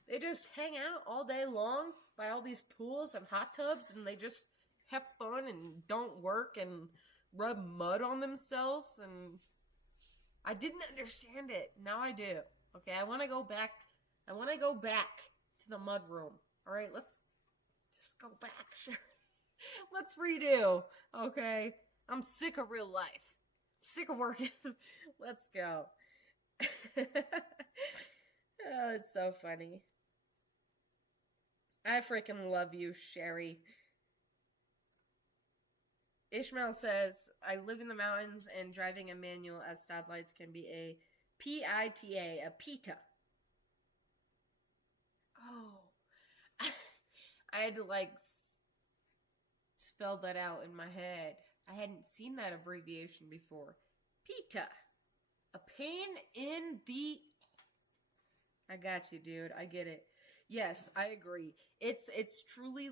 They just hang out all day long by all these pools and hot tubs, and they just have fun and don't work and rub mud on themselves, and I didn't understand it. Now I do. Okay, I want to go back. I want to go back to the mud room. All right, let's just go back. Sure. Let's redo. Okay, I'm sick of real life. I'm sick of working. Let's go. Oh, it's so funny. I freaking love you, Sherry. Ishmael says, I live in the mountains and driving a manual at stoplights can be a PITA, a PITA. Oh. I had to spell that out in my head. I hadn't seen that abbreviation before. PITA. A pain in the ass. I got you, dude. I get it. Yes, I agree. It's truly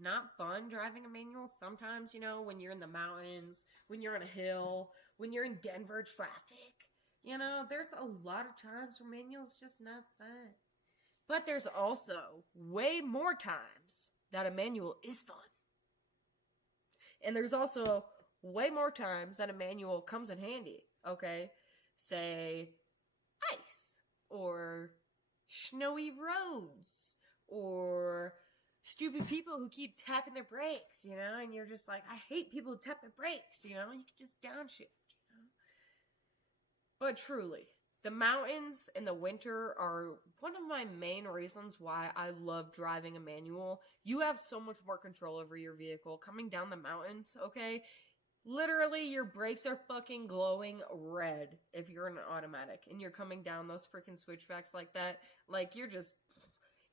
not fun driving a manual sometimes, when you're in the mountains, when you're on a hill, when you're in Denver traffic. There's a lot of times where manual's just not fun. But there's also way more times that a manual is fun. And there's also way more times that a manual comes in handy, okay? Say, ice, or snowy roads, or stupid people who keep tapping their brakes, and you're just like, I hate people who tap their brakes, you can just downshift, But truly, the mountains in the winter are one of my main reasons why I love driving a manual. You have so much more control over your vehicle coming down the mountains, okay? Literally, your brakes are fucking glowing red if you're in an automatic and you're coming down those freaking switchbacks like that. You're just...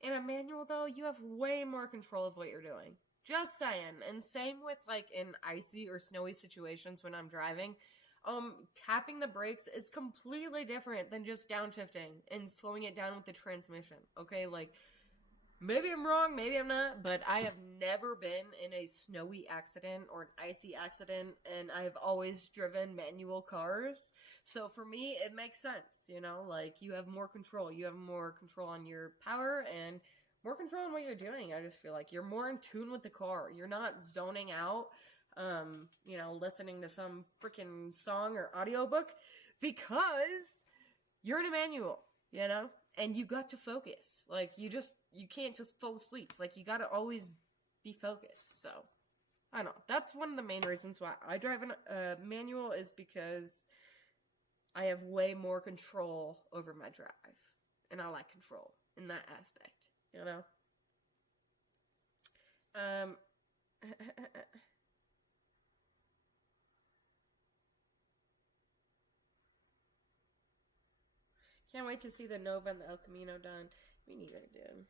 In a manual, though, you have way more control of what you're doing. Just saying. And same with, in icy or snowy situations when I'm driving. Tapping the brakes is completely different than just downshifting and slowing it down with the transmission. Okay, maybe I'm wrong, maybe I'm not, but I have never been in a snowy accident or an icy accident, and I've always driven manual cars. So for me, it makes sense, you have more control. You have more control on your power and more control on what you're doing. I just feel like you're more in tune with the car. You're not zoning out, listening to some freaking song or audiobook because you're in a manual, and you got to focus. You can't just fall asleep. You got to always be focused. So, I don't know. That's one of the main reasons why I drive a manual is because I have way more control over my drive. And I like control in that aspect, Can't wait to see the Nova and the El Camino done. Me neither, dude.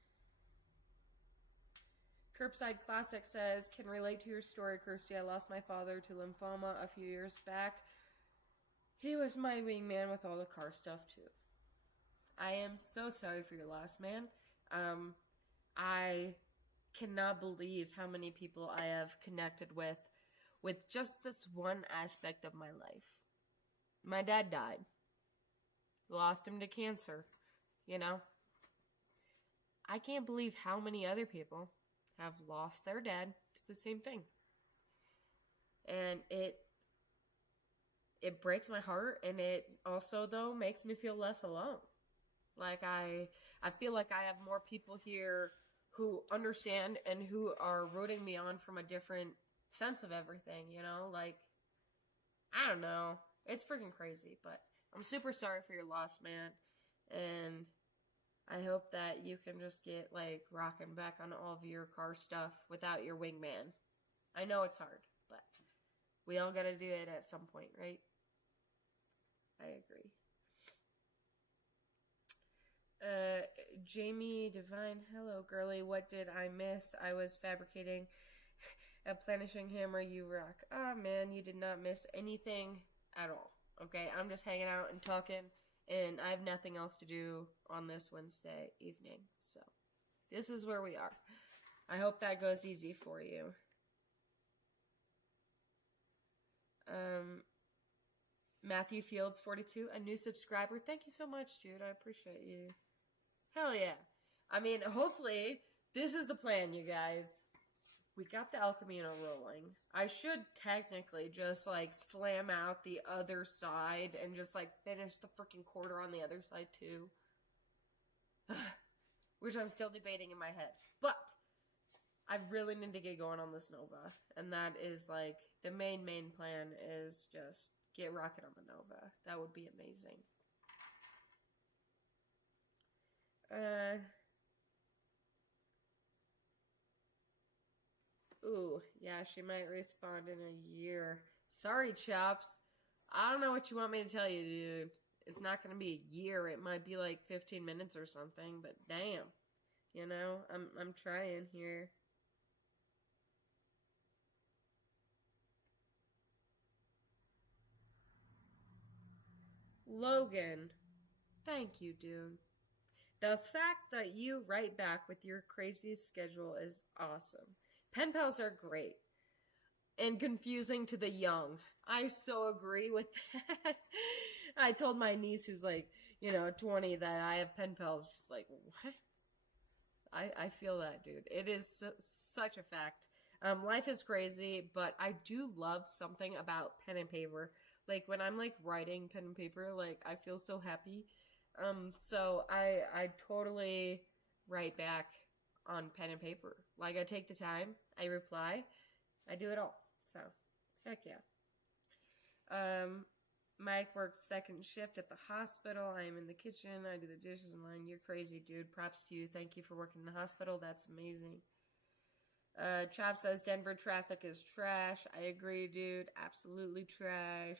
Curbside Classic says, can relate to your story, Kirstie. I lost my father to lymphoma a few years back. He was my wingman with all the car stuff, too. I am so sorry for your loss, man. I cannot believe how many people I have connected with just this one aspect of my life. My dad died. Lost him to cancer, I can't believe how many other people have lost their dad to the same thing. And it breaks my heart, and it also, though, makes me feel less alone. I feel like I have more people here who understand and who are rooting me on from a different sense of everything, I don't know. It's freaking crazy, but I'm super sorry for your loss, man. And I hope that you can just get, rocking back on all of your car stuff without your wingman. I know it's hard, but we all gotta do it at some point, right? I agree. Jamie Divine, hello, girly. What did I miss? I was fabricating a planishing hammer. You rock. Ah, man, you did not miss anything at all. Okay, I'm just hanging out and talking, and I have nothing else to do on this Wednesday evening. So, this is where we are. I hope that goes easy for you. Matthew Fields 42, a new subscriber. Thank you so much, dude. I appreciate you. Hell yeah. I mean, hopefully, this is the plan, you guys. We got the El Camino rolling. I should technically just, slam out the other side and just, finish the freaking quarter on the other side, too. Which I'm still debating in my head. But I really need to get going on this Nova. And that is, the main plan is just get rocking on the Nova. That would be amazing. Ooh, yeah, she might respond in a year. Sorry, Chops. I don't know what you want me to tell you, dude. It's not gonna be a year. It might be like 15 minutes or something, but damn. You know, I'm trying here. Logan, thank you, dude. The fact that you write back with your crazy schedule is awesome. Pen pals are great and confusing to the young. I so agree with that. I told my niece, who's like, 20, that I have pen pals. She's like, what? I feel that, dude. It is such a fact. Life is crazy, but I do love something about pen and paper. Like when I'm like writing pen and paper, like I feel so happy. So I totally write back on pen and paper. Like I take the time, I reply, I do it all. So heck yeah. Mike works second shift at the hospital. I am in the kitchen. I do the dishes and line. You're crazy, dude. Props to you. Thank you for working in the hospital. That's amazing. Chop says Denver traffic is trash. I agree, dude. Absolutely trash.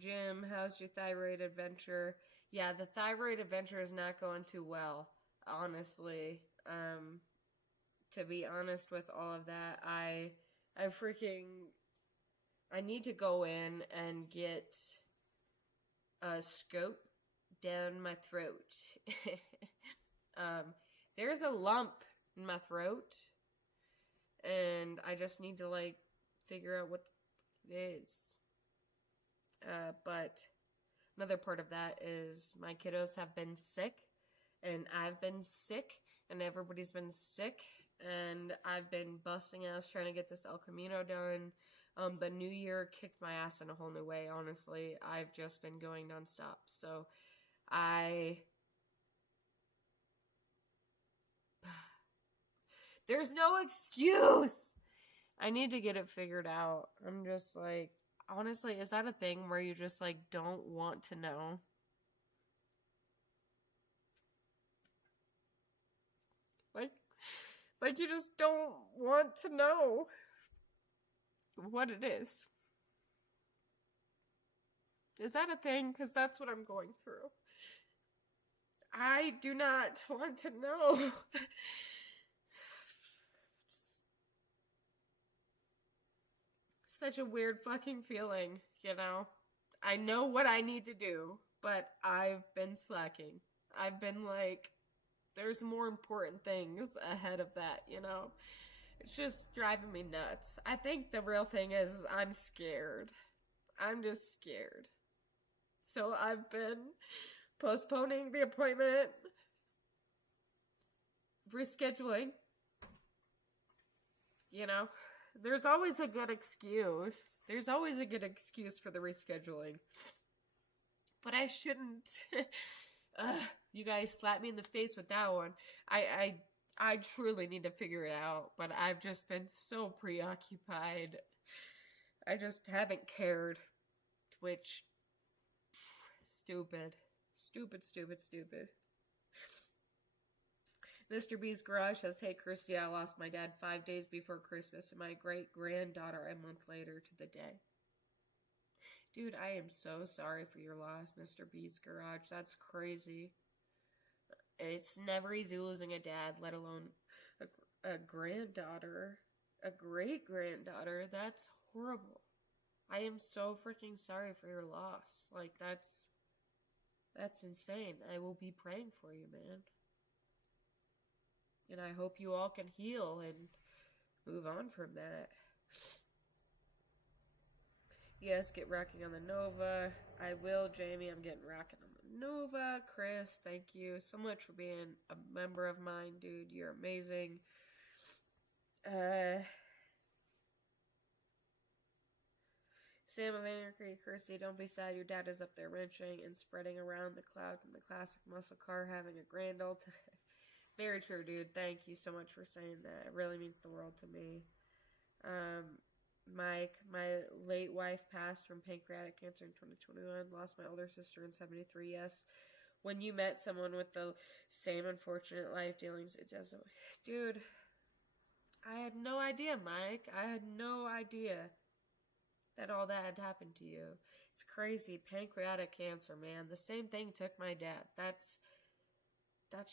Jim, how's your thyroid adventure? Yeah, the thyroid adventure is not going too well, honestly. To be honest with all of that, I need to go in and get a scope down my throat. There's a lump in my throat, and I just need to, like, figure out what it is. But another part of that is my kiddos have been sick, and I've been sick, and everybody's been sick, and I've been busting ass trying to get this El Camino done. The new year kicked my ass in a whole new way, honestly. I've just been going nonstop. So, there's no excuse! I need to get it figured out. I'm just like, honestly, is that a thing where you just, like, don't want to know? Like you just don't want to know what it is. Is that a thing? Because that's what I'm going through. I do not want to know. Such a weird fucking feeling, you know? I know what I need to do, but I've been slacking. I've been like, there's more important things ahead of that, you know? It's just driving me nuts. I think the real thing is I'm scared. I'm just scared. So I've been postponing the appointment, rescheduling. You know, there's always a good excuse. There's always a good excuse for the rescheduling. But I shouldn't. You guys slapped me in the face with that one. I truly need to figure it out, but I've just been so preoccupied. I just haven't cared. Which, stupid. Stupid. Mr. B's Garage says, hey, Kirstie, I lost my dad 5 days before Christmas and my great-granddaughter a month later to the day. Dude, I am so sorry for your loss, Mr. B's Garage. That's crazy. It's never easy losing a dad, let alone a granddaughter, a great-granddaughter. That's horrible. I am so freaking sorry for your loss. Like, that's insane. I will be praying for you, man. And I hope you all can heal and move on from that. Yes, get rocking on the Nova. I will, Jamie. I'm getting rocking on the Nova. Chris, thank you so much for being a member of mine, dude. You're amazing. Sam of Anarchy, Kirstie, don't be sad. Your dad is up there wrenching and spreading around the clouds in the classic muscle car, having a grand old time. Very true, dude. Thank you so much for saying that. It really means the world to me. Mike, my late wife passed from pancreatic cancer in 2021. Lost my older sister in 73. Yes. When you met someone with the same unfortunate life dealings, it does. Dude, I had no idea, Mike. I had no idea that all that had happened to you. It's crazy. Pancreatic cancer, man. The same thing took my dad. That's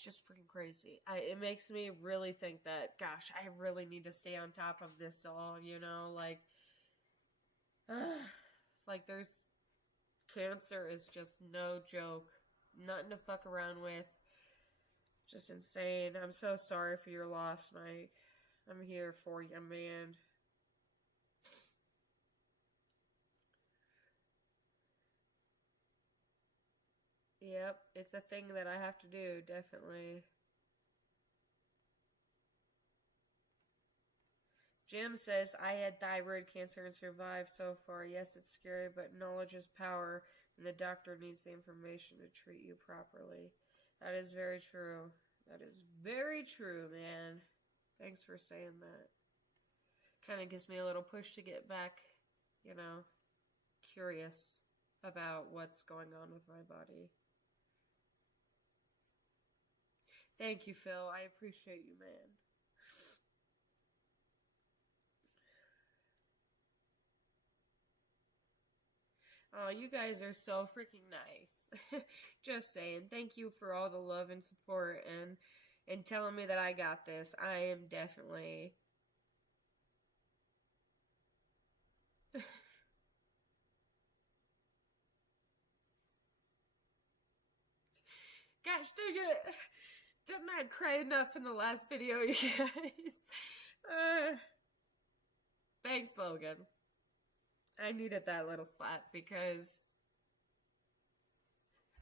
just freaking crazy. It makes me really think that, gosh, I really need to stay on top of this all, you know, like there's cancer is just no joke. Nothing to fuck around with. Just insane. I'm so sorry for your loss, Mike. I'm here for you, man. Yep, it's a thing that I have to do, definitely. Jim says, I had thyroid cancer and survived so far. Yes, it's scary, but knowledge is power, and the doctor needs the information to treat you properly. That is very true. That is very true, man. Thanks for saying that. Kind of gives me a little push to get back, you know, curious about what's going on with my body. Thank you, Phil. I appreciate you, man. Oh, you guys are so freaking nice. Just saying. Thank you for all the love and support and telling me that I got this. I am definitely Gosh dang it. Didn't I cry enough in the last video, you guys? Thanks, Logan. I needed that little slap because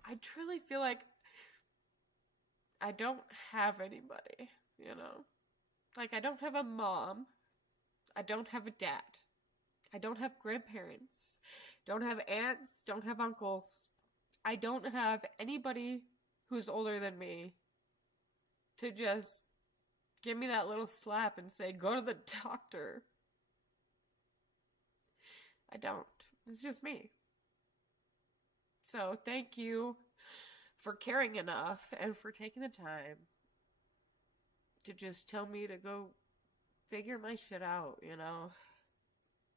I truly feel like I don't have anybody, you know? Like, I don't have a mom. I don't have a dad. I don't have grandparents. Don't have aunts. Don't have uncles. I don't have anybody who's older than me to just give me that little slap and say, go to the doctor. I don't. It's just me. So thank you for caring enough and for taking the time to just tell me to go figure my shit out, you know?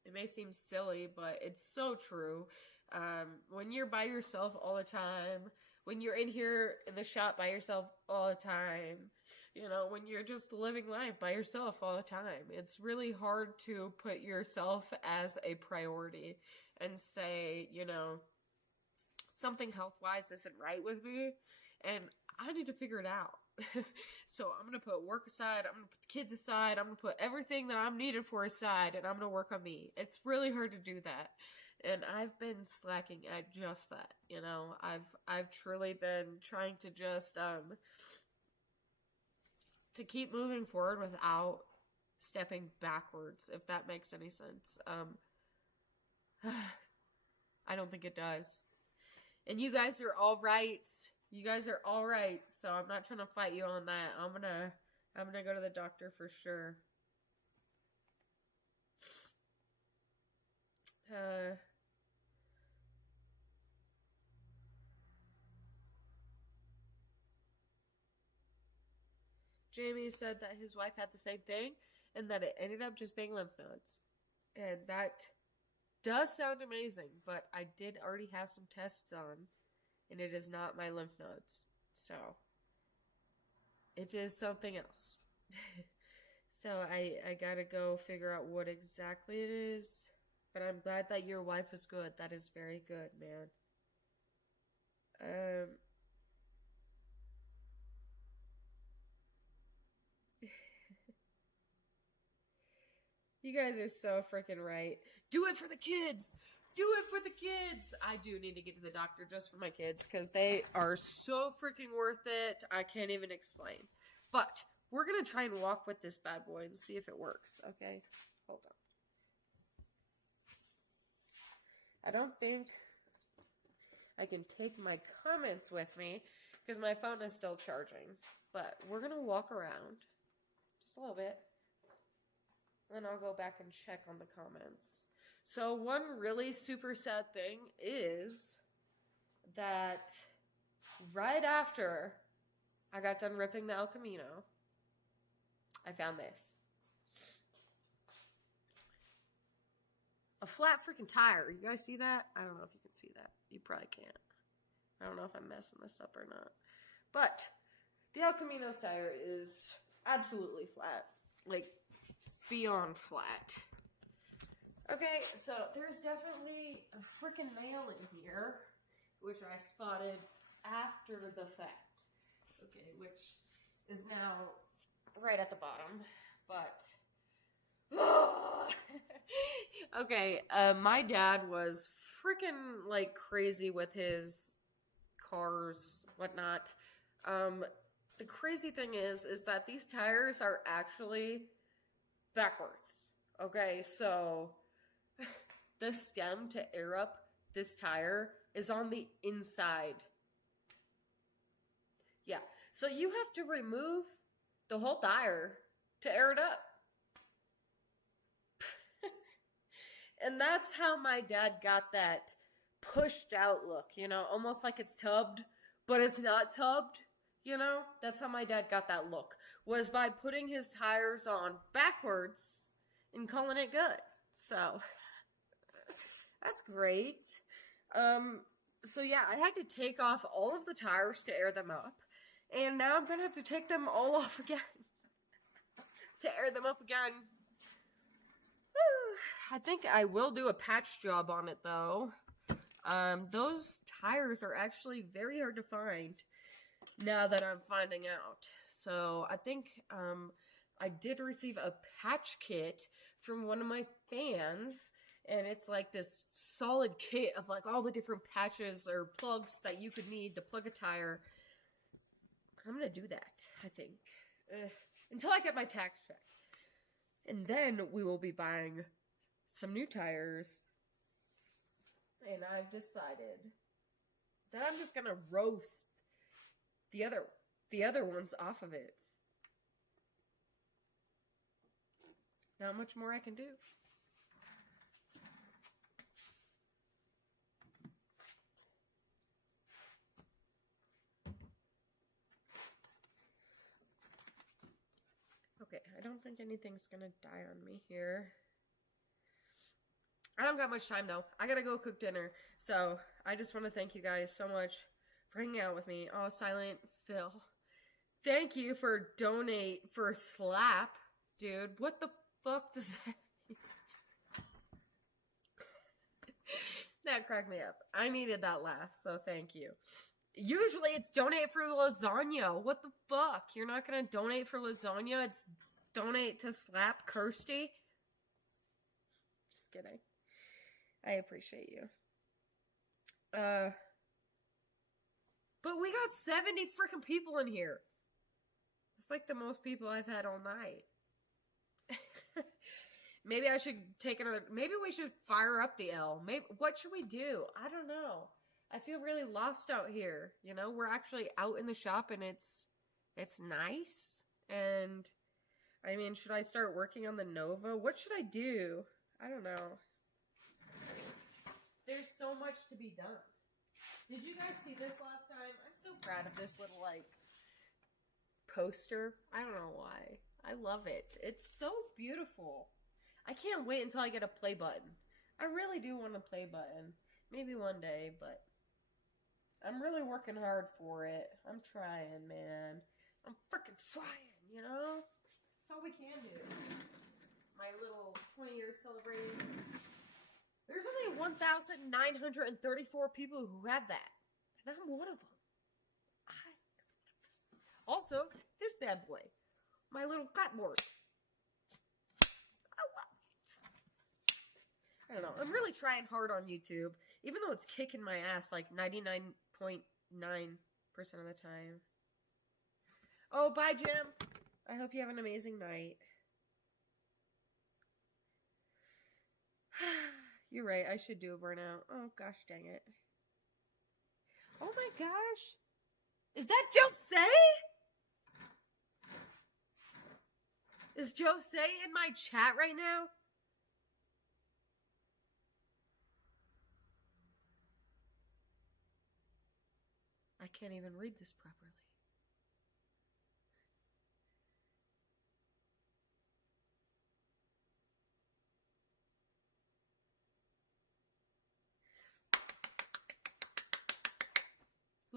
It may seem silly, but it's so true. When you're by yourself all the time, when you're in here in the shop by yourself all the time, you know, when you're just living life by yourself all the time, it's really hard to put yourself as a priority and say, you know, something health-wise isn't right with me, and I need to figure it out. So I'm going to put work aside, I'm going to put the kids aside, I'm going to put everything that I'm needed for aside, and I'm going to work on me. It's really hard to do that. And I've been slacking at just that, you know. I've truly been trying to just to keep moving forward without stepping backwards, if that makes any sense. I don't think it does. And you guys are all right. You guys are all right. So I'm not trying to fight you on that. I'm gonna go to the doctor for sure. Jamie said that his wife had the same thing and that it ended up just being lymph nodes. And that does sound amazing, but I did already have some tests done, and it is not my lymph nodes. So, it is something else. So, I gotta go figure out what exactly it is. But I'm glad that your wife is good. That is very good, man. You guys are so freaking right. Do it for the kids. Do it for the kids. I do need to get to the doctor just for my kids because they are so freaking worth it. I can't even explain. But we're going to try and walk with this bad boy and see if it works. Okay? Hold on. I don't think I can take my comments with me because my phone is still charging. But we're going to walk around just a little bit. And I'll go back and check on the comments. So one really super sad thing is that right after I got done ripping the El Camino, I found this. flat freaking tire. You guys see that? I don't know if you can see that. You probably can't. I don't know if I'm messing this up or not. But the El Camino's tire is absolutely flat. Like, beyond flat. Okay, so there's definitely a freaking nail in here, which I spotted after the fact. Okay, which is now right at the bottom. But okay, my dad was freaking like crazy with his cars, whatnot. The crazy thing is that these tires are actually backwards. Okay, so the stem to air up this tire is on the inside. Yeah, so you have to remove the whole tire to air it up. And that's how my dad got that pushed out look, you know, almost like it's tubbed, but it's not tubbed, you know? That's how my dad got that look, was by putting his tires on backwards and calling it good. So, that's great. So yeah, I had to take off all of the tires to air them up, and now I'm gonna have to take them all off again to air them up again. I think I will do a patch job on it, though. Those tires are actually very hard to find now that I'm finding out. So I think I did receive a patch kit from one of my fans, and it's like this solid kit of like all the different patches or plugs that you could need to plug a tire. I'm gonna do that, I think, until I get my tax check. And then we will be buying some new tires, and I've decided that I'm just gonna roast the other ones off of it. Not much more I can do. Okay, I don't think anything's gonna die on me here. I don't got much time, though. I gotta go cook dinner. So, I just want to thank you guys so much for hanging out with me. Oh, Silent Phil. Thank you for donate for slap, dude. What the fuck does that mean? That cracked me up. I needed that laugh, so thank you. Usually it's donate for lasagna. What the fuck? You're not gonna donate for lasagna? It's donate to slap Kirsty? Just kidding. I appreciate you. But we got 70 freaking people in here. It's like the most people I've had all night. Maybe I should take another... Maybe we should fire up the L. Maybe, what should we do? I don't know. I feel really lost out here. You know, we're actually out in the shop and it's nice. And, I mean, should I start working on the Nova? What should I do? I don't know. There's so much to be done. Did you guys see this last time? I'm so proud of this little, like, poster. I don't know why. I love it. It's so beautiful. I can't wait until I get a play button. I really do want a play button. Maybe one day, but I'm really working hard for it. I'm trying, man. I'm freaking trying, you know? That's all we can do. My little 20-year celebration. There's only 1,934 people who have that. And I'm one of them. Also, this bad boy. My little clapboard. I love it. I don't know. I'm really trying hard on YouTube. Even though it's kicking my ass like 99.9% of the time. Oh, bye, Jim. I hope you have an amazing night. You're right, I should do a burnout. Oh, gosh dang it. Oh my gosh. Is that Jose? Is Jose in my chat right now? I can't even read this properly.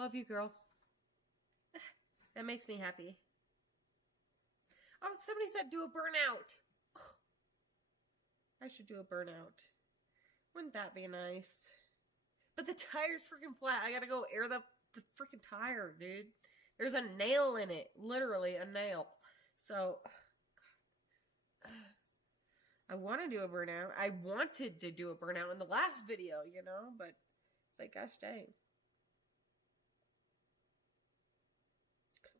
Love you, girl. That makes me happy. Oh, somebody said do a burnout. Oh, I should do a burnout. Wouldn't that be nice? But the tire's freaking flat. I gotta go air the freaking tire, dude. There's a nail in it. Literally a nail. So, I want to do a burnout. I wanted to do a burnout in the last video, you know, but it's like, gosh dang.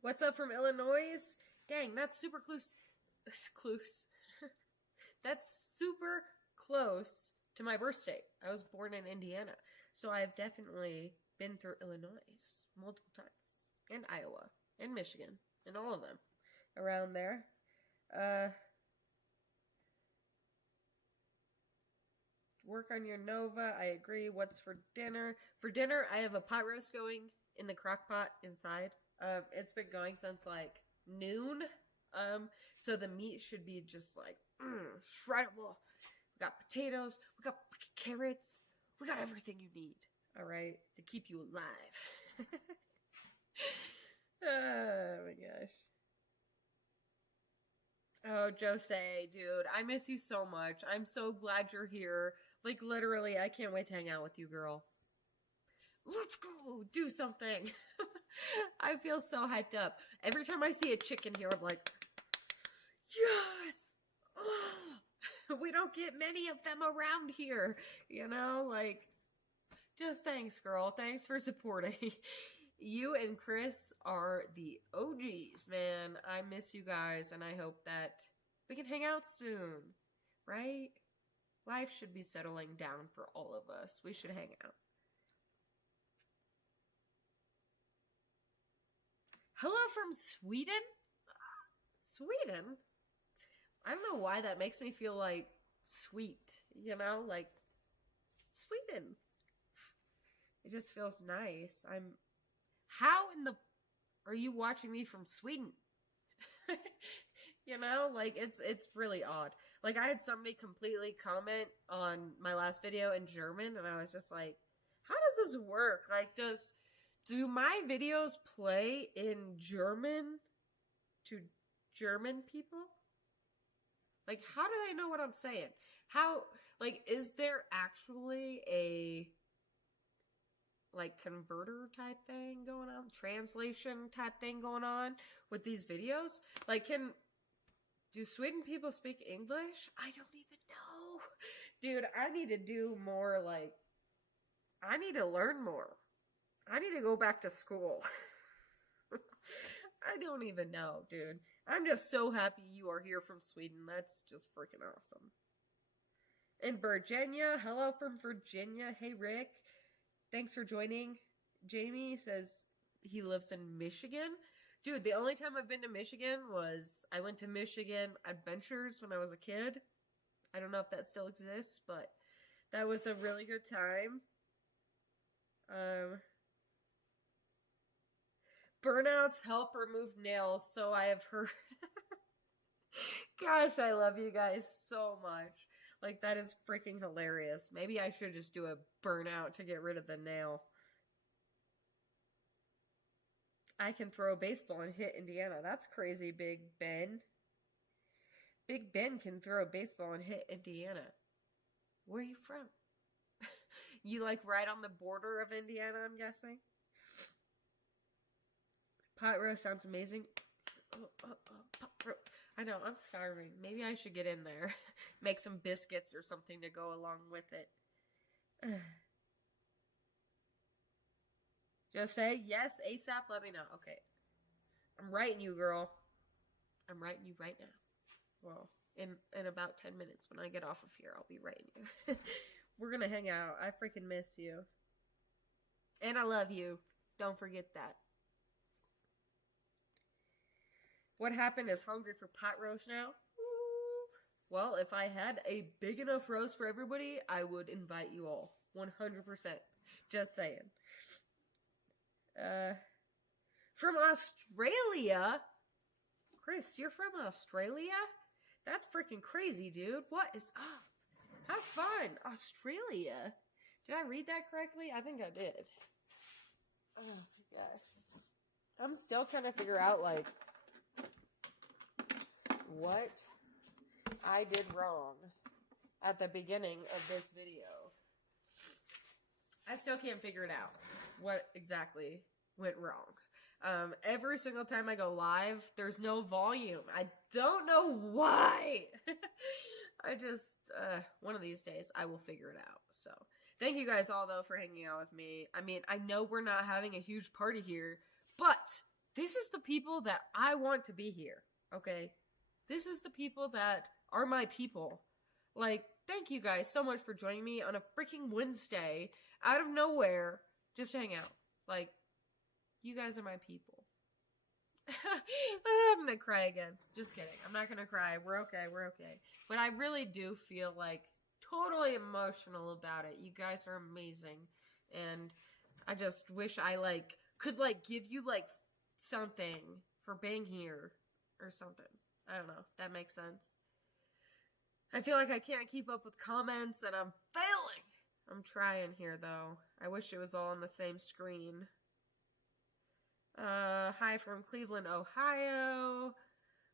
What's up from Illinois? Dang, that's super close. That's super close to my birth state. I was born in Indiana. So I've definitely been through Illinois multiple times. And Iowa. And Michigan. And all of them. Around there. Work on your Nova. I agree. What's for dinner? For dinner, I have a pot roast going in the crock pot inside. It's been going since like noon. So the meat should be just like shreddable. We got potatoes. We got carrots. We got everything you need. All right, to keep you alive. Oh my gosh. Oh, Jose, dude, I miss you so much. I'm so glad you're here. Like, literally, I can't wait to hang out with you, girl. Let's go do something. I feel so hyped up. Every time I see a chicken here, I'm like, yes! Oh, we don't get many of them around here. You know, like, just thanks, girl. Thanks for supporting. You and Chris are the OGs, man. I miss you guys, and I hope that we can hang out soon, right? Life should be settling down for all of us. We should hang out. Hello from Sweden? Sweden? I don't know why that makes me feel like sweet, you know? Like, Sweden. It just feels nice. How in the... Are you watching me from Sweden? You know? Like, it's really odd. Like, I had somebody completely comment on my last video in German, and I was just like, how does this work? Like, do my videos play in German to German people? Like, how do they know what I'm saying? How, like, is there actually a, like, converter type thing going on? Translation type thing going on with these videos? Like, do Sweden people speak English? I don't even know. Dude, I need to do more, like, I need to learn more. I need to go back to school. I don't even know, dude. I'm just so happy you are here from Sweden. That's just freaking awesome. In Virginia, hello from Virginia. Hey, Rick. Thanks for joining. Jamie says he lives in Michigan. Dude, the only time I've been to Michigan was I went to Michigan Adventures when I was a kid. I don't know if that still exists, but that was a really good time. Burnouts help remove nails, so I have heard. Gosh, I love you guys so much. Like, that is freaking hilarious. Maybe I should just do a burnout to get rid of the nail. I can throw a baseball and hit Indiana. That's crazy, Big Ben. Big Ben can throw a baseball and hit Indiana. Where are you from? You, like, right on the border of Indiana, I'm guessing? Pot roast sounds amazing. Pot roast. I know, I'm starving. Maybe I should get in there. Make some biscuits or something to go along with it. Just say, yes, ASAP, let me know. Okay. I'm writing you, girl. I'm writing you right now. Well, in about 10 minutes when I get off of here, I'll be writing you. We're gonna hang out. I freaking miss you. And I love you. Don't forget that. What happened is hungry for pot roast now. Ooh. Well, if I had a big enough roast for everybody, I would invite you all. 100%. Just saying. From Australia? Chris, you're from Australia? That's freaking crazy, dude. What is up? Have fun. Australia. Did I read that correctly? I think I did. Oh, my Gosh. I'm still trying to figure out, like, what I did wrong at the beginning of this video. I still can't figure it out. What exactly went wrong. Every single time I go live, there's no volume. I don't know why. I just, one of these days, I will figure it out. So, thank you guys all, though, for hanging out with me. I mean, I know we're not having a huge party here, but this is the people that I want to be here, okay? This is the people that are my people. Like, thank you guys so much for joining me on a freaking Wednesday, out of nowhere, just to hang out. Like, you guys are my people. I'm gonna cry again. Just kidding. I'm not gonna cry. We're okay. We're okay. But I really do feel like totally emotional about it. You guys are amazing. And I just wish I could give you something for being here or something. I don't know. That makes sense. I feel like I can't keep up with comments and I'm failing. I'm trying here though. I wish it was all on the same screen. Hi from Cleveland, Ohio.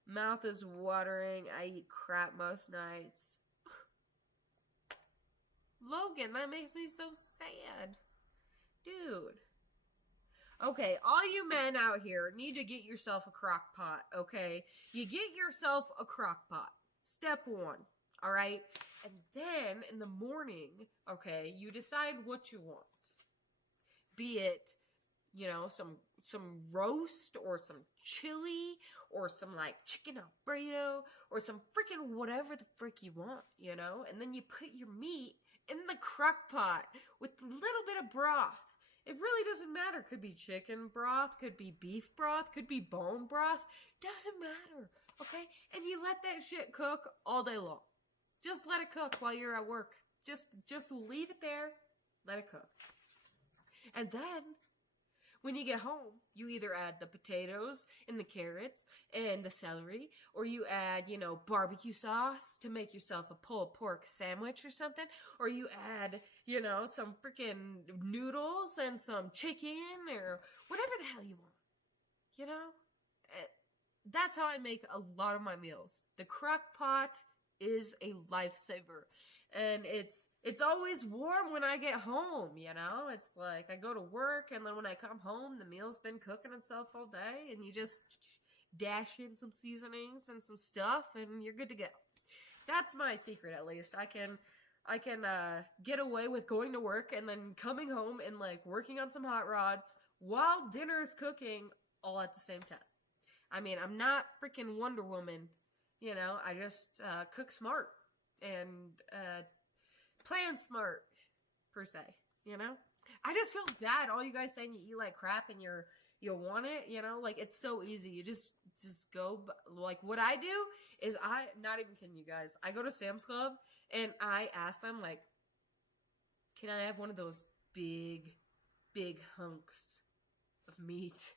Mouth is watering. I eat crap most nights. Logan, that makes me so sad. Dude. Okay, all you men out here need to get yourself a crock pot, okay? You get yourself a crock pot. Step one, alright? And then, in the morning, okay, you decide what you want. Be it, some roast, or some chili, or some, chicken Alfredo, or some freaking whatever the frick you want, And then you put your meat in the crock pot with a little bit of broth. It really doesn't matter. Could be chicken broth, could be beef broth, could be bone broth. Doesn't matter, okay? And you let that shit cook all day long. Just let it cook while you're at work. Just leave it there. Let it cook. And then, when you get home, you either add the potatoes and the carrots and the celery, or you add, barbecue sauce to make yourself a pulled pork sandwich or something, or you add, some freaking noodles and some chicken or whatever the hell you want, That's how I make a lot of my meals. The crock pot is a lifesaver. And it's always warm when I get home, It's like I go to work and then when I come home, the meal's been cooking itself all day and you just dash in some seasonings and some stuff and you're good to go. That's my secret, at least. I can get away with going to work and then coming home and working on some hot rods while dinner is cooking all at the same time. I mean, I'm not freaking Wonder Woman, I just cook smart. And plan smart, per se, I just feel bad. All you guys saying you eat like crap and you want it, it's so easy. You just go, what I do is not even kidding you guys. I go to Sam's Club and I ask them, can I have one of those big hunks of meat?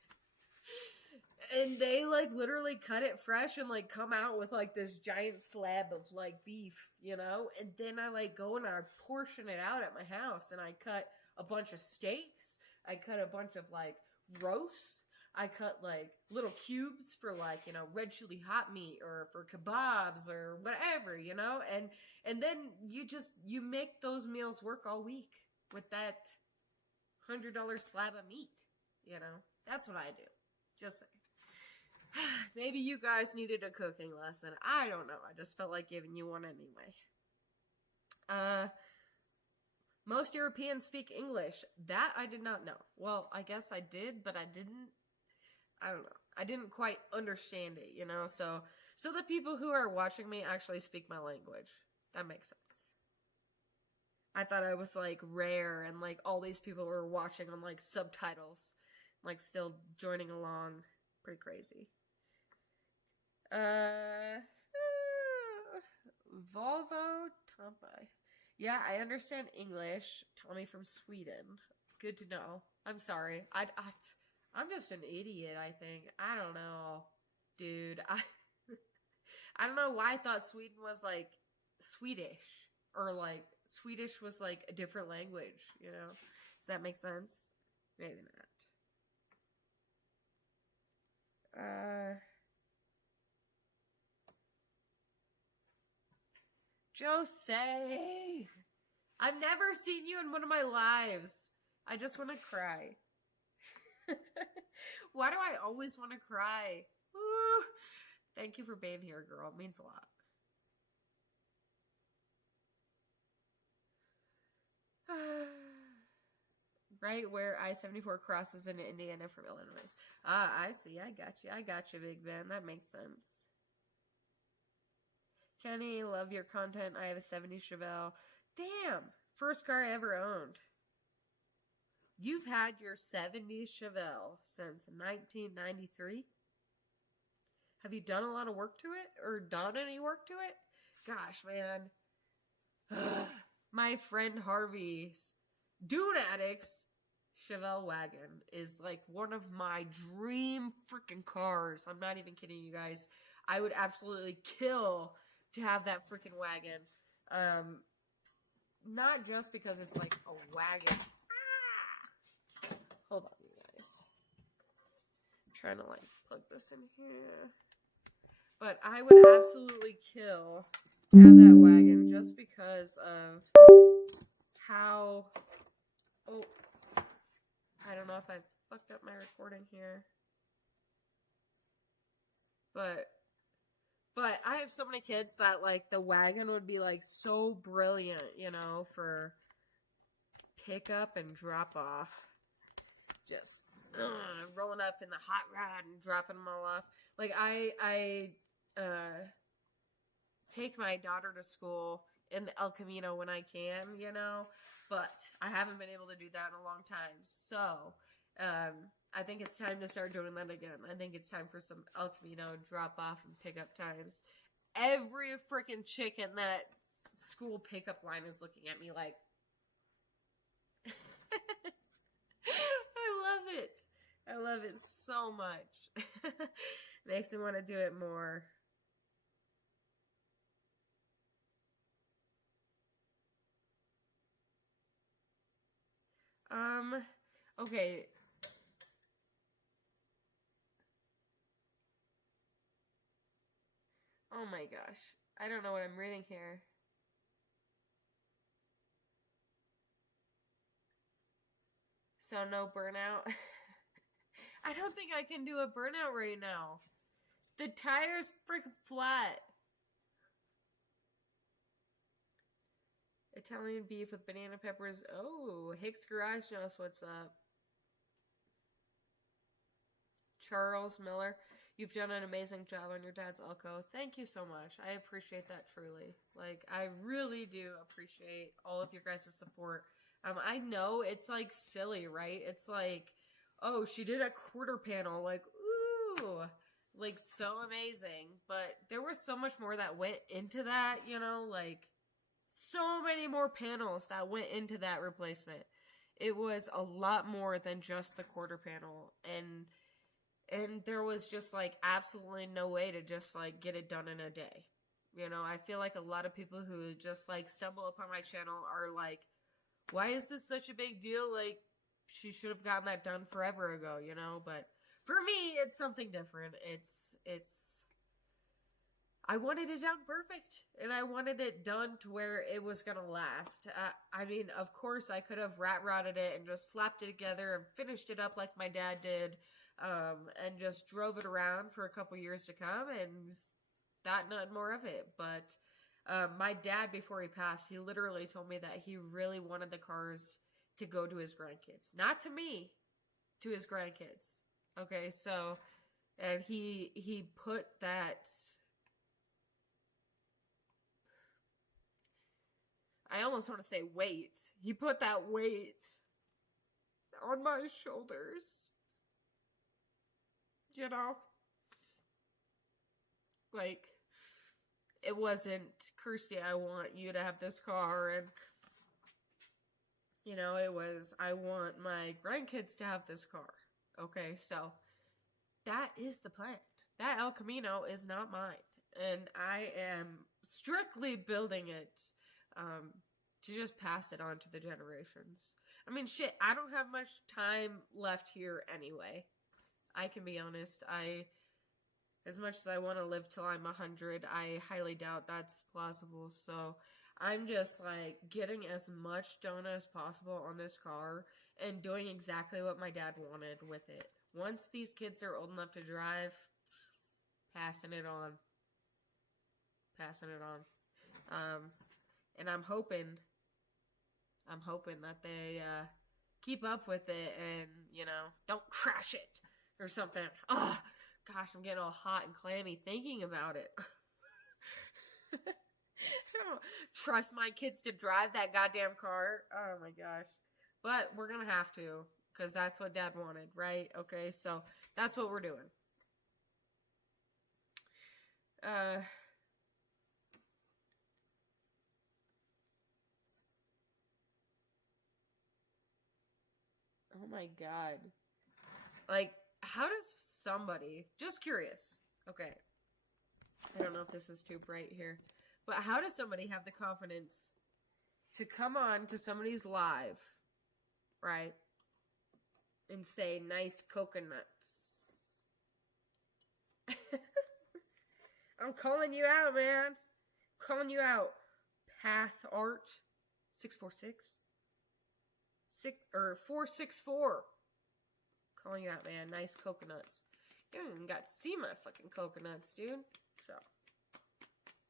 And they literally cut it fresh and come out with this giant slab of beef, and then I go and I portion it out at my house and I cut a bunch of steaks. I cut a bunch of roasts. I cut little cubes for red chili hot meat or for kebabs or whatever, and then you make those meals work all week with that $100 slab of meat, That's what I do. Just saying. Maybe you guys needed a cooking lesson. I don't know. I just felt like giving you one anyway. Most Europeans speak English. That I did not know. Well, I guess I did, but I didn't. I don't know. I didn't quite understand it, So the people who are watching me actually speak my language. That makes sense. I thought I was rare and all these people were watching on subtitles, still joining along. Pretty crazy. Volvo Tampa. Yeah, I understand English. Tommy from Sweden. Good to know. I'm sorry. I'm just an idiot, I think. I don't know. Dude, I don't know why I thought Sweden was Swedish. Or Swedish was a different language, Does that make sense? Maybe not. Jose! I've never seen you in one of my lives. I just want to cry. Why do I always want to cry? Woo. Thank you for being here, girl. It means a lot. Right where I-74 crosses into Indiana from Illinois. I see. I got you, Big Ben. That makes sense. Kenny, love your content. I have a 70 Chevelle. Damn! First car I ever owned. You've had your 70 Chevelle since 1993? Have you done a lot of work to it? Or done any work to it? Gosh, man. My friend Harvey's Dune Addict's Chevelle wagon is like one of my dream freaking cars. I'm not even kidding you guys. I would absolutely kill to have that freaking wagon. Not just because it's like a wagon. Hold on, you guys. I'm trying to like plug this in here. But I would absolutely kill to have that wagon just because of how... Oh, I don't know if I fucked up my recording here. But I have so many kids that, like, the wagon would be, like, so brilliant, you know, for pick up and drop off. Just rolling up in the hot rod and dropping them all off. Like, I take my daughter to school in the El Camino when I can, you know, but I haven't been able to do that in a long time. So, I think it's time to start doing that again. I think it's time for some El Camino drop off and pickup times. Every freaking chick in that school pickup line is looking at me like, I love it. I love it so much. Makes me want to do it more. Okay. Oh my gosh. I don't know what I'm reading here. So no burnout. I don't think I can do a burnout right now. The tire's freaking flat. Italian beef with banana peppers. Oh, Hicks Garage knows what's up. Charles Miller, you've done an amazing job on your dad's Elko. Thank you so much. I appreciate that truly. Like, I really do appreciate all of your guys' support. I know it's like silly, right? It's like, oh, she did a quarter panel. Like, ooh, like so amazing. But there was so much more that went into that, you know, like so many more panels that went into that replacement. It was a lot more than just the quarter panel. And there was just like absolutely no way to just like get it done in a day. You know, I feel like a lot of people who just like stumble upon my channel are like, why is this such a big deal? Like, she should have gotten that done forever ago, you know? But for me, it's something different. I wanted it done perfect, and I wanted it done to where it was going to last. I mean, of course, I could have rat-rotted it and just slapped it together and finished it up like my dad did, and just drove it around for a couple years to come, and thought nothing more of it. But my dad, before he passed, he literally told me that he really wanted the cars to go to his grandkids. Not to me, to his grandkids. Okay, so, and he put that... I almost want to say weight. He put that weight on my shoulders. You know? Like, it wasn't, Kirstie, I want you to have this car, and, you know, it was, I want my grandkids to have this car. Okay, so, that is the plan. That El Camino is not mine. And I am strictly building it, to just pass it on to the generations. I mean, shit, I don't have much time left here anyway. I can be honest. As much as I want to live till I'm 100, I highly doubt that's plausible. So I'm just like getting as much done as possible on this car and doing exactly what my dad wanted with it. Once these kids are old enough to drive, passing it on. Passing it on. And I'm hoping that they keep up with it and, you know, don't crash it or something. Oh, gosh, I'm getting all hot and clammy thinking about it. I don't trust my kids to drive that goddamn car. Oh my gosh. But we're going to have to, because that's what Dad wanted, right? Okay, so that's what we're doing. Oh my god. Like, how does somebody, just curious, okay, I don't know if this is too bright here, but how does somebody have the confidence to come on to somebody's live, right, and say nice coconuts? I'm calling you out, man. I'm calling you out. Path Art 646 464. Calling you out, man. Nice coconuts. You haven't even got to see my fucking coconuts, dude. So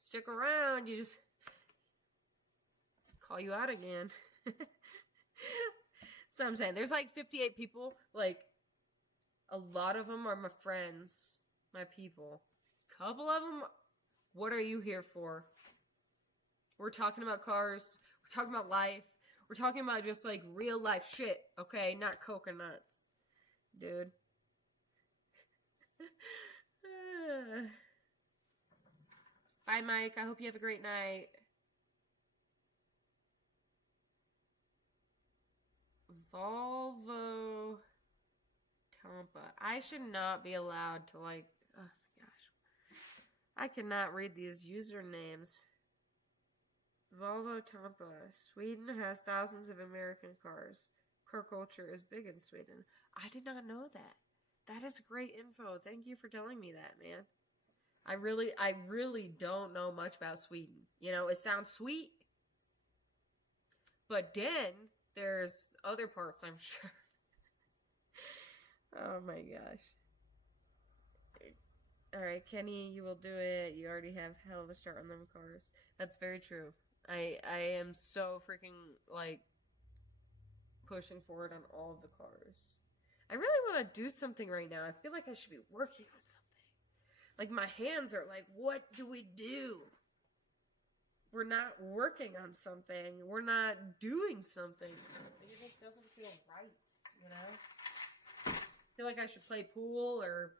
stick around. You just call you out again. That's what I'm saying. There's like 58 people. Like, a lot of them are my friends, my people. Couple of them, what are you here for? We're talking about cars. We're talking about life. We're talking about just like real life shit, okay? Not coconuts, dude. Bye, Mike. I hope you have a great night. Volvo Tampa. I should not be allowed to like... Oh my gosh. I cannot read these usernames. Volvo Tampa. Sweden has thousands of American cars. Car culture is big in Sweden. I did not know that. That is great info. Thank you for telling me that, man. I really don't know much about Sweden. You know, it sounds sweet. But then there's other parts, I'm sure. Oh my gosh. Alright, Kenny, you will do it. You already have hell of a start on them cars. That's very true. I am so freaking, like, pushing forward on all of the cars. I really want to do something right now. I feel like I should be working on something. Like, my hands are like, what do we do? We're not working on something. We're not doing something. It just doesn't feel right, you know? I feel like I should play pool or,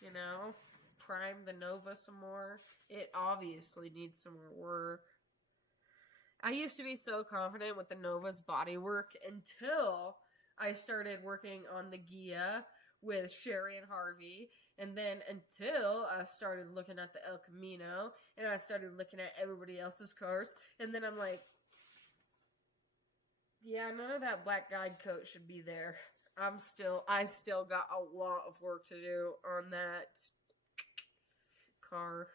you know, prime the Nova some more. It obviously needs some more work. I used to be so confident with the Nova's body work until I started working on the Gia with Sherry and Harvey. And then until I started looking at the El Camino and I started looking at everybody else's cars. And then I'm like, yeah, none of that black guide coat should be there. I still got a lot of work to do on that car.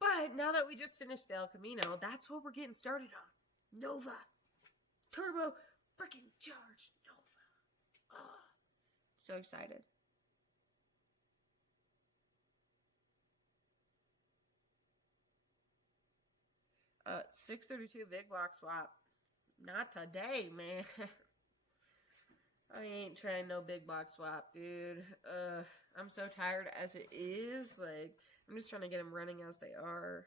But now that we just finished the El Camino, that's what we're getting started on. Nova. Turbo freaking charged Nova. Oh, so excited. Uh, 632 big block swap. Not today, man. I ain't trying no big block swap, dude. I'm so tired as it is. Like, I'm just trying to get them running as they are.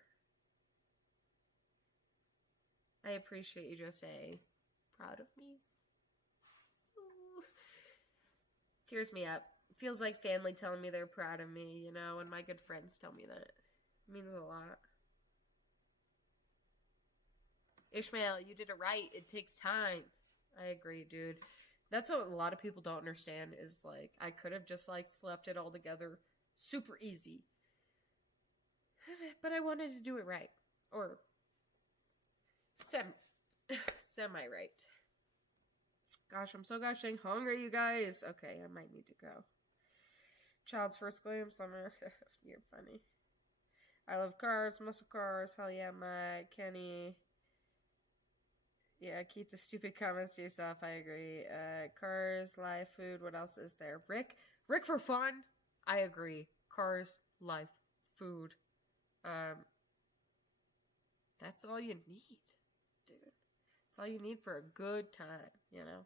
I appreciate you, Jose. Proud of me? Ooh. Tears me up. Feels like family telling me they're proud of me, you know, and my good friends tell me that. It means a lot. Ishmael, you did it right. It takes time. I agree, dude. That's what a lot of people don't understand is, like, I could have just, like, slept it all together super easy. But I wanted to do it right. Or semi-right. Gosh, I'm so gosh dang hungry, you guys. Okay, I might need to go. Child's first glimpse. You're funny. I love cars, muscle cars. Hell yeah, Mike, Kenny. Yeah, keep the stupid comments to yourself. I agree. Cars, life, food. What else is there? Rick for fun. I agree. Cars, life, food. That's all you need, dude. That's all you need for a good time, you know.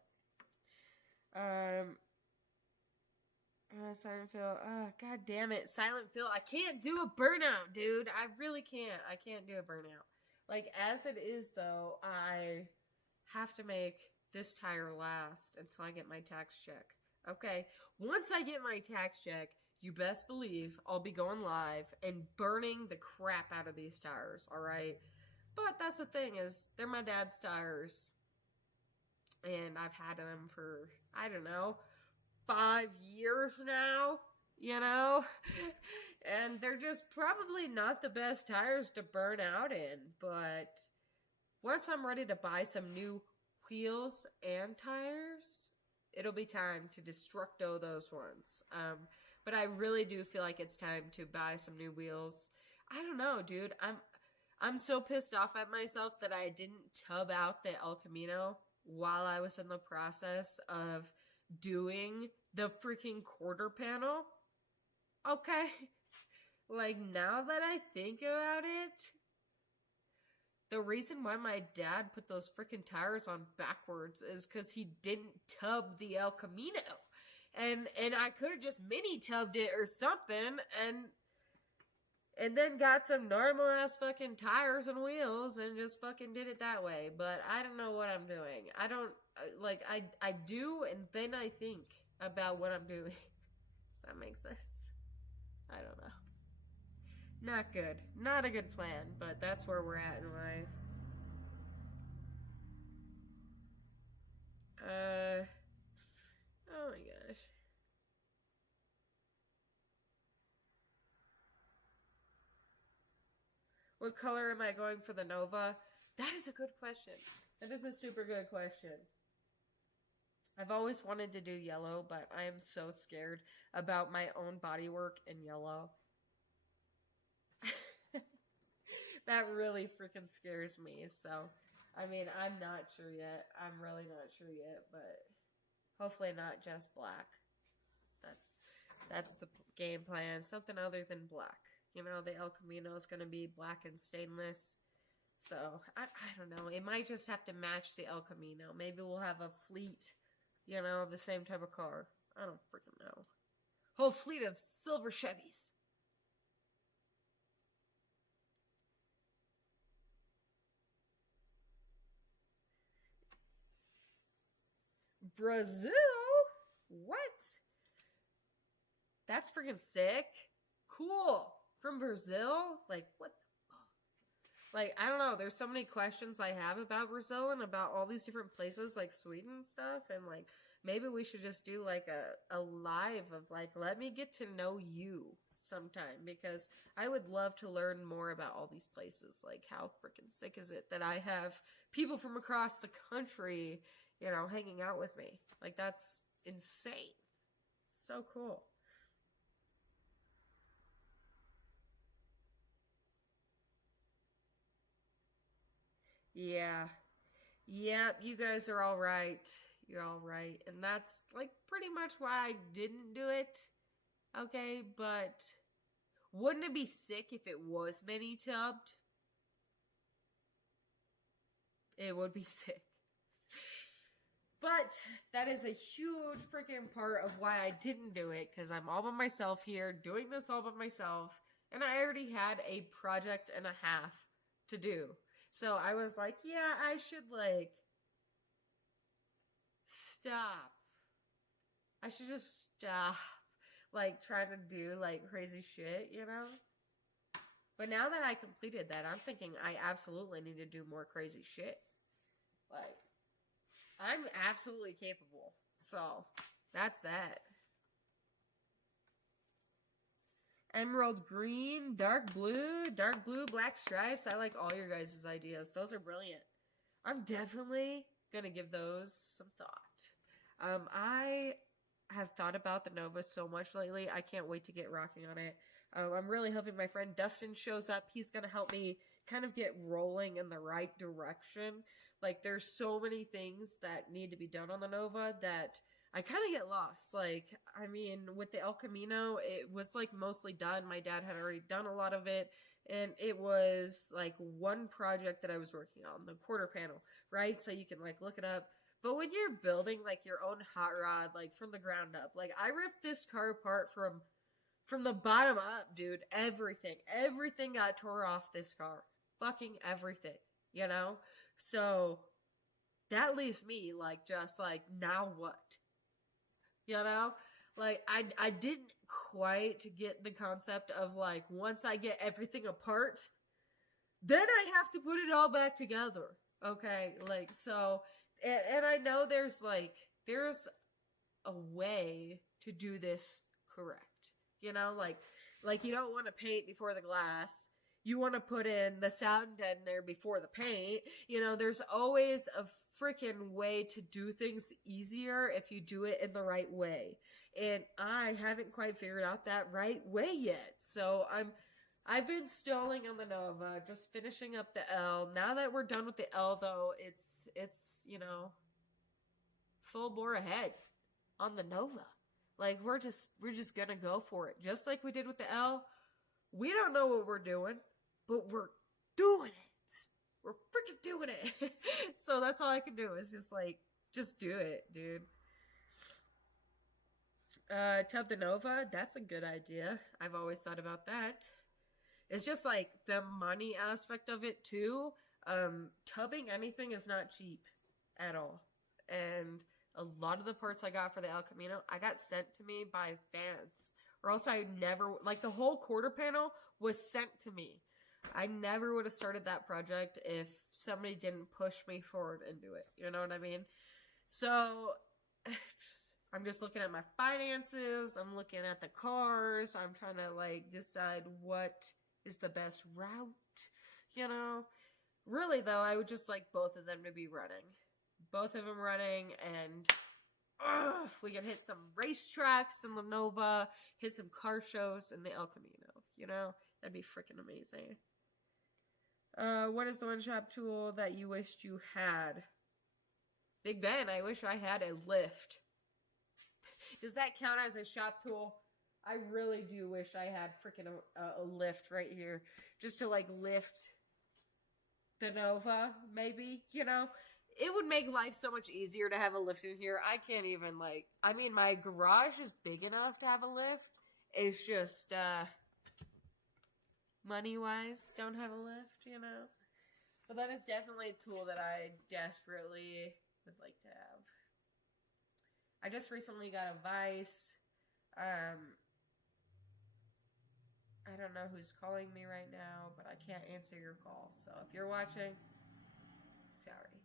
Silent Phil. God damn it, Silent Phil. I can't do a burnout, dude. I really can't. I can't do a burnout. Like, as it is, though, I have to make this tire last until I get my tax check. Okay? Once I get my tax check, you best believe I'll be going live and burning the crap out of these tires, alright? But that's the thing is, they're my dad's tires. And I've had them for, I don't know, 5 years now, you know? And they're just probably not the best tires to burn out in. But once I'm ready to buy some new wheels and tires, it'll be time to destructo those ones. But I really do feel like it's time to buy some new wheels. I don't know, dude. I'm so pissed off at myself that I didn't tub out the El Camino while I was in the process of doing the freaking quarter panel. Okay? Like, now that I think about it, the reason why my dad put those freaking tires on backwards is because he didn't tub the El Camino. And I could have just mini tubbed it or something and then got some normal ass fucking tires and wheels and just fucking did it that way. But I don't know what I'm doing. I don't, like, I do and then I think about what I'm doing. Does that make sense? I don't know. Not good. Not a good plan, but that's where we're at in life. Oh my gosh. What color am I going for the Nova? That is a good question. That is a super good question. I've always wanted to do yellow, but I am so scared about my own bodywork in yellow. That really freaking scares me. So, I mean, I'm not sure yet. I'm really not sure yet, but hopefully not just black. That's the game plan. Something other than black. You know, the El Camino is going to be black and stainless. So, I don't know. It might just have to match the El Camino. Maybe we'll have a fleet, you know, of the same type of car. I don't freaking know. Whole fleet of silver Chevys. Brazil? What? That's freaking sick. Cool. From Brazil? Like, what the fuck? Like, I don't know. There's so many questions I have about Brazil and about all these different places like Sweden and stuff. And, like, maybe we should just do, like, a live of, like, let me get to know you sometime. Because I would love to learn more about all these places. Like, how freaking sick is it that I have people from across the country, you know, hanging out with me. Like, that's insane. So cool. Yeah. Yep, you guys are all right. You're all right. And that's, like, pretty much why I didn't do it. Okay, but wouldn't it be sick if it was mini tubbed? It would be sick. But that is a huge freaking part of why I didn't do it, because I'm all by myself here, doing this all by myself, and I already had a project and a half to do. So I was like, yeah, I should, like, stop. I should just stop, like, trying to do, like, crazy shit, you know? But now that I completed that, I'm thinking I absolutely need to do more crazy shit. Like, I'm absolutely capable. So, that's that. Emerald green, dark blue, black stripes. I like all your guys' ideas. Those are brilliant. I'm definitely gonna give those some thought. have thought about the Nova so much lately. I can't wait to get rocking on it. I'm really hoping my friend Dustin shows up. He's going to help me kind of get rolling in the right direction. Like, there's so many things that need to be done on the Nova that I kind of get lost. Like, I mean, with the El Camino, it was like mostly done. My dad had already done a lot of it. And it was like one project that I was working on, the quarter panel, right? So you can like look it up. But when you're building like your own hot rod, like from the ground up, like I ripped this car apart from the bottom up, dude. Everything got tore off this car. Fucking everything, you know? So that leaves me like, just like, now what? You know? Like, I didn't quite get the concept of like, once I get everything apart, then I have to put it all back together. Okay? Like, so, and I know there's a way to do this correct. You know, like you don't want to paint before the glass. You want to put in the sound deadener before the paint. You know, there's always a freaking way to do things easier if you do it in the right way. And I haven't quite figured out that right way yet. So I've been stalling on the Nova, just finishing up the L. Now that we're done with the L though, it's you know, full bore ahead on the Nova. Like, we're just gonna go for it. Just like we did with the L. We don't know what we're doing, but we're doing it. We're freaking doing it. So that's all I can do is just do it, dude. Tub the Nova, that's a good idea. I've always thought about that. It's just like the money aspect of it too. Tubbing anything is not cheap at all. And a lot of the parts I got for the El Camino, I got sent to me by fans. Or else I never, like the whole quarter panel was sent to me. I never would have started that project if somebody didn't push me forward and do it. You know what I mean? So, I'm just looking at my finances. I'm looking at the cars. I'm trying to like decide what is the best route. You know? Really though, I would just like both of them to be running. Both of them running, and we can hit some racetracks in the Nova, hit some car shows in the El Camino, you know? That'd be freaking amazing. What is the one shop tool that you wished you had? Big Ben, I wish I had a lift. Does that count as a shop tool? I really do wish I had freaking a lift right here. Just to, like, lift the Nova, maybe, you know? It would make life so much easier to have a lift in here. I can't even, like... I mean, my garage is big enough to have a lift. It's just, money-wise, don't have a lift, you know? But that is definitely a tool that I desperately would like to have. I just recently got a Vice. I don't know who's calling me right now, but I can't answer your call. So if you're watching, sorry.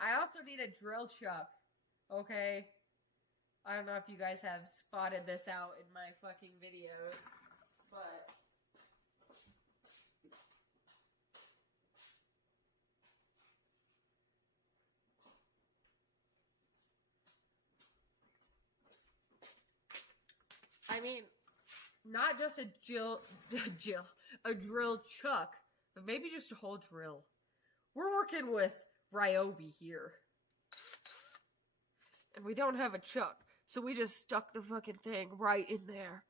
I also need a drill chuck, okay? I don't know if you guys have spotted this out in my fucking videos, but... I mean, not just a drill chuck, but maybe just a whole drill. We're working with Ryobi here. And we don't have a chuck, so we just stuck the fucking thing right in there.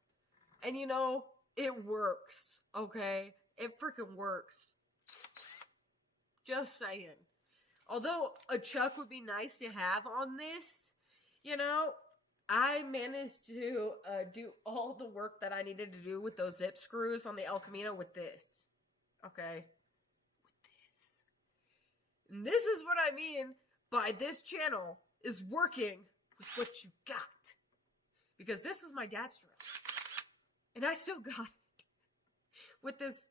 And you know, it works, okay? It freaking works. Just saying. Although a chuck would be nice to have on this, you know, I managed to do all the work that I needed to do with those zip screws on the El Camino with this. Okay? With this. And this is what I mean by this channel is working with what you got. Because this was my dad's drill. And I still got it. With this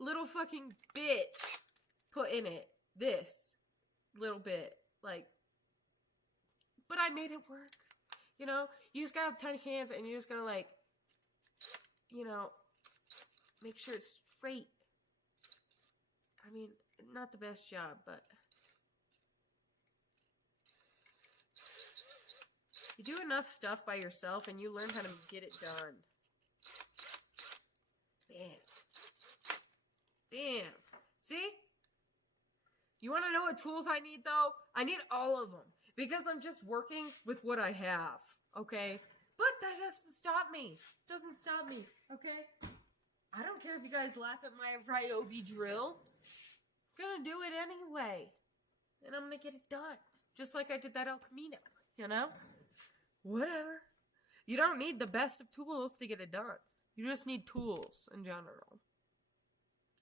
little fucking bit put in it. This little bit. Like, but I made it work. You know, you just gotta have tiny hands and you just gotta, like, you know, make sure it's straight. I mean, not the best job, but You do enough stuff by yourself and you learn how to get it done. Bam. Bam. See? You want to know what tools I need, though? I need all of them. Because I'm just working with what I have. Okay? But that doesn't stop me. Doesn't stop me. Okay? I don't care if you guys laugh at my Ryobi drill. I'm gonna do it anyway. And I'm gonna get it done. Just like I did that El Camino. You know? Whatever. You don't need the best of tools to get it done. You just need tools in general.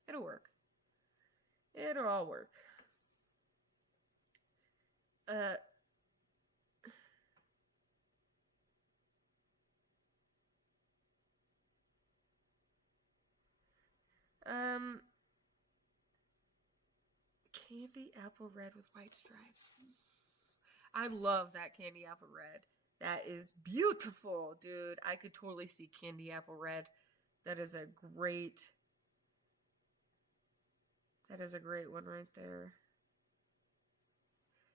It'll work. It'll all work. Candy apple red with white stripes. I love that candy apple red. That is beautiful, dude. I could totally see candy apple red. That is a great one right there.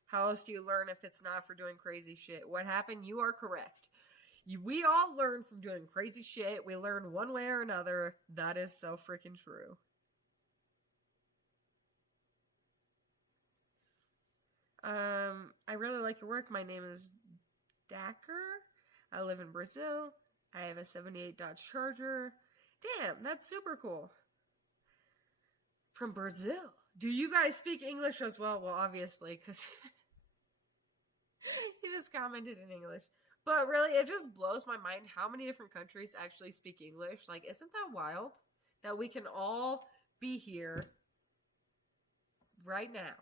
How else do you learn if it's not for doing crazy shit? What happened? You are correct. We all learn from doing crazy shit. We learn one way or another. That is so freaking true. I really like your work. My name is Dacker. I live in Brazil. I have a 78 Dodge Charger. Damn, that's super cool. From Brazil. Do you guys speak English as well? Well, obviously, because he just commented in English. But really, it just blows my mind how many different countries actually speak English. Like, isn't that wild? That we can all be here right now.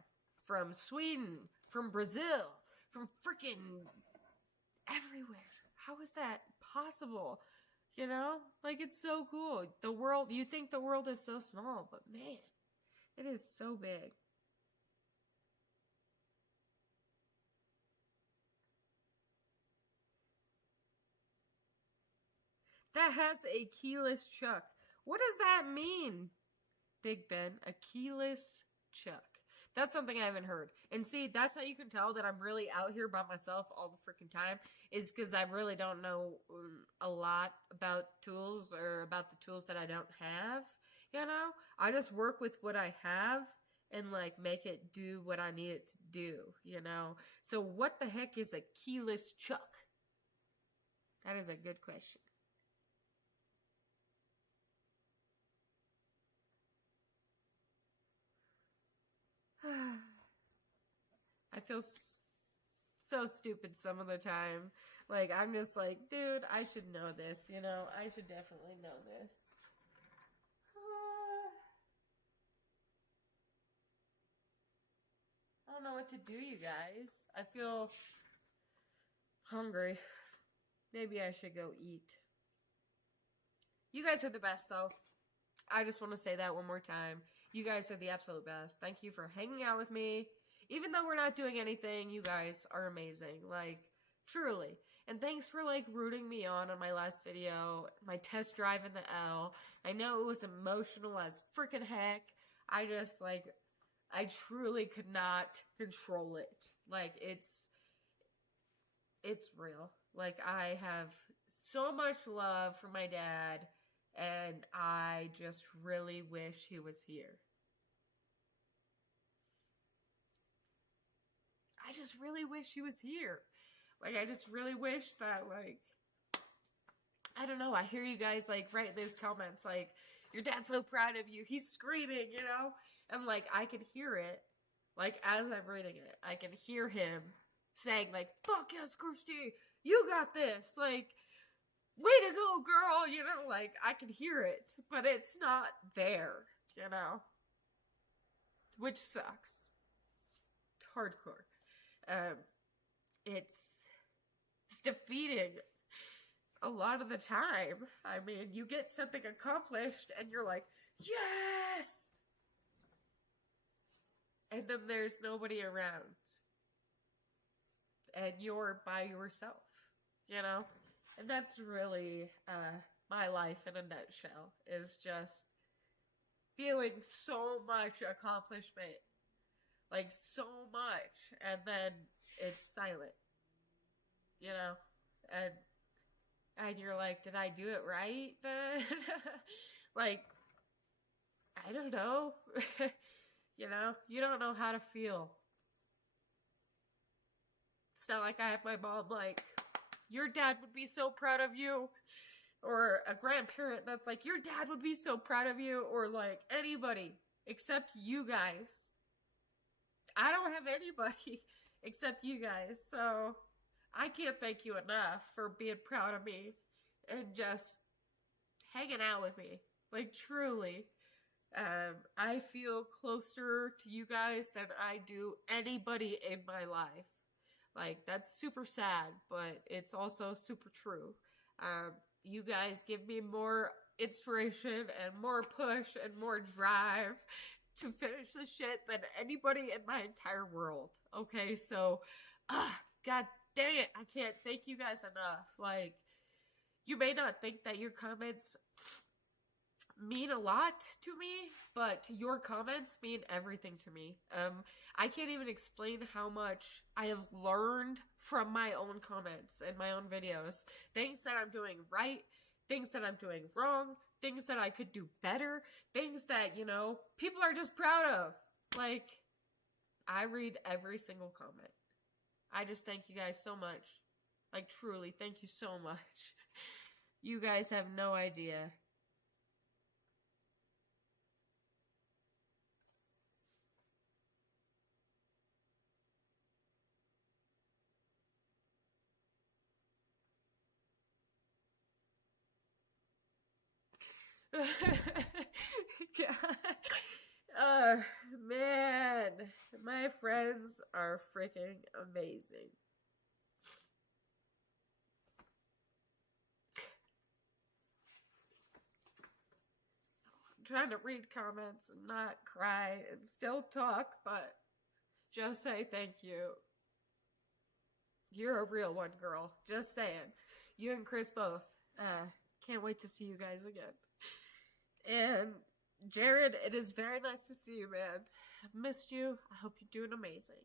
From Sweden, from Brazil, from freaking everywhere. How is that possible? You know? Like, it's so cool. The world, you think the world is so small, but man, it is so big. That has a keyless chuck. What does that mean, Big Ben? A keyless chuck. That's something I haven't heard. And see, that's how you can tell that I'm really out here by myself all the freaking time. Is because I really don't know a lot about tools or about the tools that I don't have. You know? I just work with what I have and like make it do what I need it to do. You know? So what the heck is a keyless chuck? That is a good question. I feel so stupid some of the time. Like, I'm just like, dude, I should know this, you know? I should definitely know this. I don't know what to do, you guys. I feel hungry. Maybe I should go eat. You guys are the best, though. I just want to say that one more time. You guys are the absolute best. Thank you for hanging out with me. Even though we're not doing anything, you guys are amazing. Like, truly. And thanks for, like, rooting me on my last video. My test drive in the L. I know it was emotional as freaking heck. I just, like, I truly could not control it. Like, it's real. Like, I have so much love for my dad. And I just really wish he was here. I just really wish he was here. Like, I just really wish that, like, I don't know, I hear you guys, like, write those comments, like, your dad's so proud of you, he's screaming, you know? And, like, I can hear it, like, as I'm reading it, I can hear him saying, like, fuck yes, Kirstie, you got this, like, way to go, girl, you know, like, I can hear it, but it's not there, you know? Which sucks. Hardcore. It's defeating a lot of the time. I mean, you get something accomplished and you're like, yes! And then there's nobody around. And you're by yourself, you know? And that's really my life in a nutshell, is just feeling so much accomplishment. Like, so much. And then it's silent. you know, and you're like, did I do it right then? Like, I don't know. You know, you don't know how to feel. It's not like I have my mom like, your dad would be so proud of you. Or a grandparent that's like, your dad would be so proud of you. Or like anybody except you guys. I don't have anybody except you guys. So I can't thank you enough for being proud of me and just hanging out with me. Like, truly. I feel closer to you guys than I do anybody in my life. Like, that's super sad, but it's also super true. You guys give me more inspiration and more push and more drive to finish the shit than anybody in my entire world. Okay, so, god dang it, I can't thank you guys enough. Like, you may not think that your comments mean a lot to me, but your comments mean everything to me. I can't even explain how much I have learned from my own comments and my own videos. Things that I'm doing right, things that I'm doing wrong, things that I could do better, things that, you know, people are just proud of. Like, I read every single comment. I just thank you guys so much. Like, truly, thank you so much. You guys have no idea. Man, my friends are freaking amazing. I'm trying to read comments and not cry and still talk, but just say thank you. You're a real one, girl. Just saying. You and Chris both. Can't wait to see you guys again. And Jared, it is very nice to see you, man. I've missed you. I hope you're doing amazing.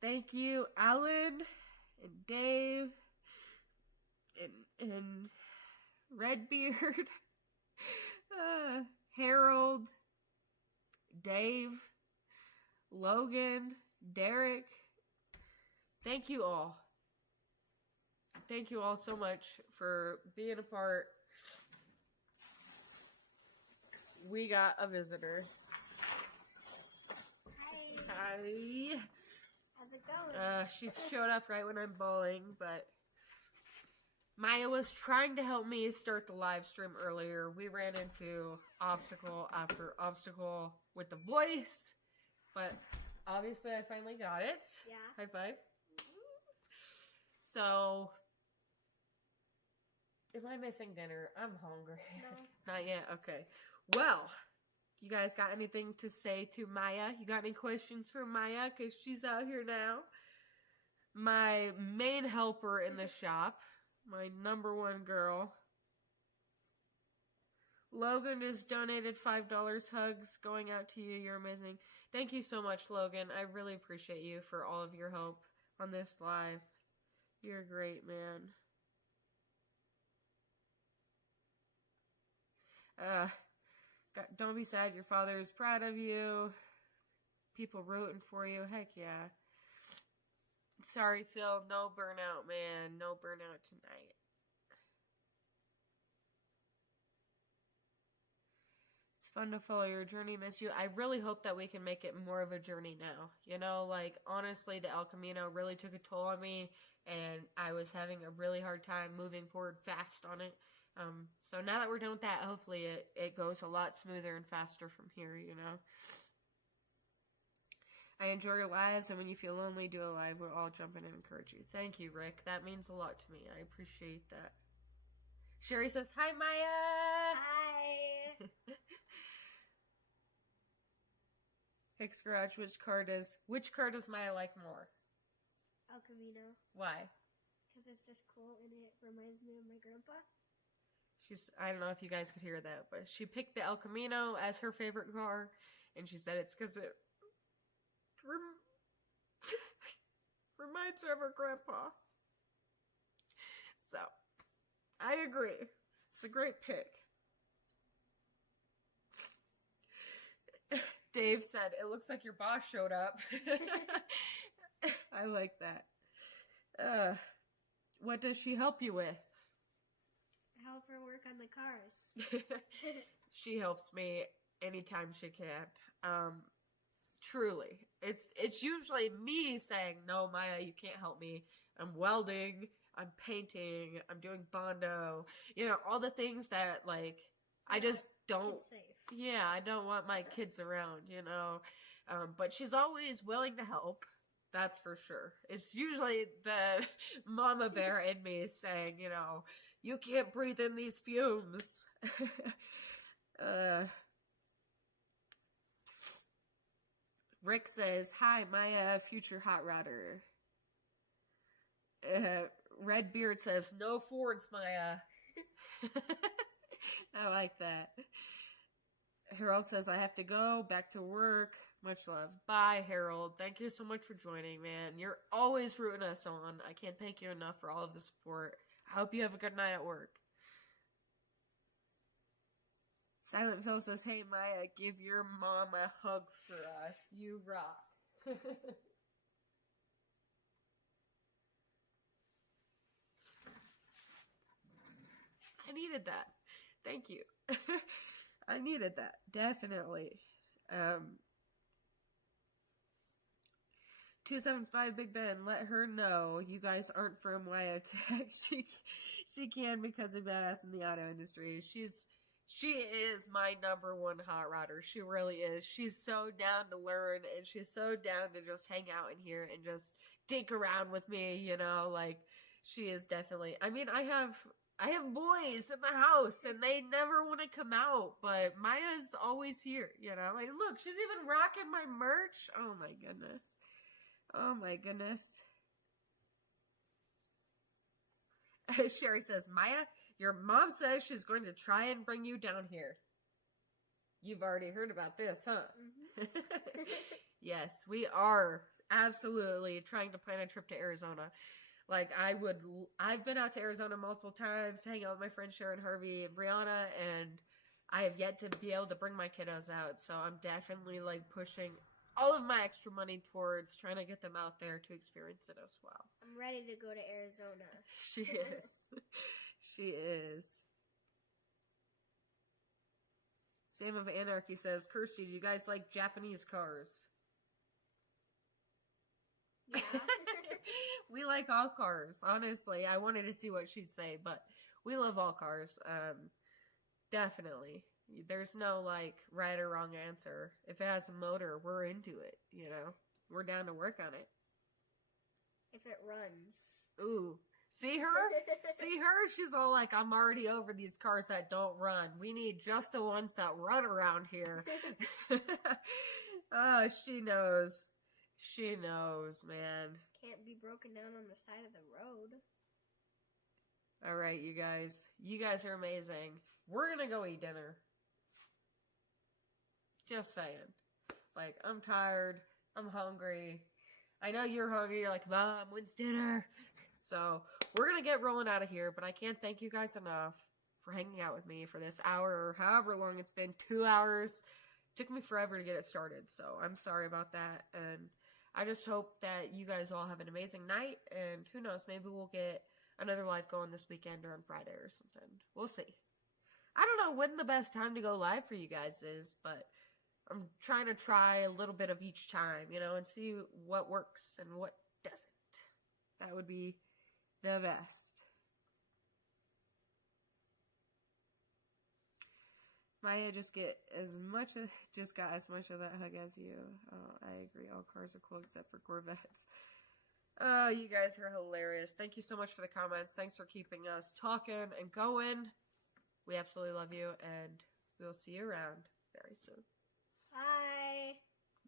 Thank you, Alan and Dave and Redbeard, Harold, Dave, Logan, Derek. Thank you all. Thank you all so much for being a part. We got a visitor. Hi. Hi. How's it going? She showed up right when I'm bawling, but Maya was trying to help me start the live stream earlier. We ran into obstacle after obstacle with the voice, but obviously I finally got it. Yeah. High five. So, am I missing dinner? I'm hungry. No. Not yet? Okay. Well, you guys got anything to say to Maya? You got any questions for Maya? Because she's out here now. My main helper in the shop. My number one girl. Logan has donated $5. Hugs going out to you. You're amazing. Thank you so much, Logan. I really appreciate you for all of your help on this live. You're great, man. Don't be sad. Your father is proud of you. People rooting for you. Heck yeah. Sorry, Phil. No burnout, man. No burnout tonight. It's fun to follow your journey. Miss you. I really hope that we can make it more of a journey now. You know, like, honestly, the El Camino really took a toll on me, and I was having a really hard time moving forward fast on it. So now that we're done with that, hopefully it goes a lot smoother and faster from here, you know. I enjoy your lives, and when you feel lonely, do a live. We'll all jump in and encourage you. Thank you, Rick. That means a lot to me. I appreciate that. Sherry says, hi, Maya! Hi. Kirsties'Karz, which car does Maya like more? El Camino. Why? Because it's just cool and it reminds me of my grandpa. I don't know if you guys could hear that, but she picked the El Camino as her favorite car, and she said it's because it Reminds her of her grandpa. So, I agree. It's a great pick. Dave said, it looks like your boss showed up. I like that. What does she help you with? Help her work on the cars. She helps me anytime she can. Truly. It's usually me saying, no, Maya, you can't help me. I'm welding, I'm painting, I'm doing Bondo. You know, all the things that, like, I just don't... It's safe. Yeah, I don't want my kids around, you know. But she's always willing to help. That's for sure. It's usually the mama bear in me saying, you know, you can't breathe in these fumes. Rick says, hi, my future hot rodder. Redbeard says, no Fords, Maya. I like that. Harold says, I have to go back to work. Much love. Bye, Harold. Thank you so much for joining, man. You're always rooting us on. I can't thank you enough for all of the support. I hope you have a good night at work. Silent Phil says, hey, Maya, give your mom a hug for us. You rock. I needed that. Thank you. I needed that. Definitely. 275 Big Ben, let her know you guys aren't from Wyotech. She can because of badass in the auto industry. She is my number one hot rodder. She really is. She's so down to learn, and she's so down to just hang out in here and just dink around with me, you know, like, she is definitely, I mean, I have boys in the house, and they never want to come out, but Maya's always here, you know, like, look, she's even rocking my merch. Oh my goodness. Oh my goodness. Sherry says, Maya, your mom says she's going to try and bring you down here. You've already heard about this, huh? Mm-hmm. Yes, we are absolutely trying to plan a trip to Arizona. Like, I've been out to Arizona multiple times to hang out with my friends Sharon, Harvey, and Brianna, and I have yet to be able to bring my kiddos out, so I'm definitely, like, pushing all of my extra money towards trying to get them out there to experience it as well. I'm ready to go to Arizona. She is. She is. Sam of Anarchy says, Kirsty, do you guys like Japanese cars? Yeah. We like all cars, honestly. I wanted to see what she'd say, but we love all cars. Definitely. There's no, like, right or wrong answer. If it has a motor, we're into it, you know? We're down to work on it. If it runs. Ooh. See her? See her? She's all like, I'm already over these cars that don't run. We need just the ones that run around here. Oh, she knows. She knows, man. Can't be broken down on the side of the road. All right, you guys. You guys are amazing. We're gonna go eat dinner. Just saying. Like, I'm tired. I'm hungry. I know you're hungry. You're like, Mom, when's dinner? So, we're going to get rolling out of here, but I can't thank you guys enough for hanging out with me for this hour or however long it's been. 2 hours. Took me forever to get it started, so I'm sorry about that. And I just hope that you guys all have an amazing night, and who knows, maybe we'll get another live going this weekend or on Friday or something. We'll see. I don't know when the best time to go live for you guys is, but I'm trying to try a little bit of each time, you know, and see what works and what doesn't. That would be the best. Maya just got as much of that hug as you. Oh, I agree. All cars are cool except for Corvettes. Oh, you guys are hilarious. Thank you so much for the comments. Thanks for keeping us talking and going. We absolutely love you, and we'll see you around very soon.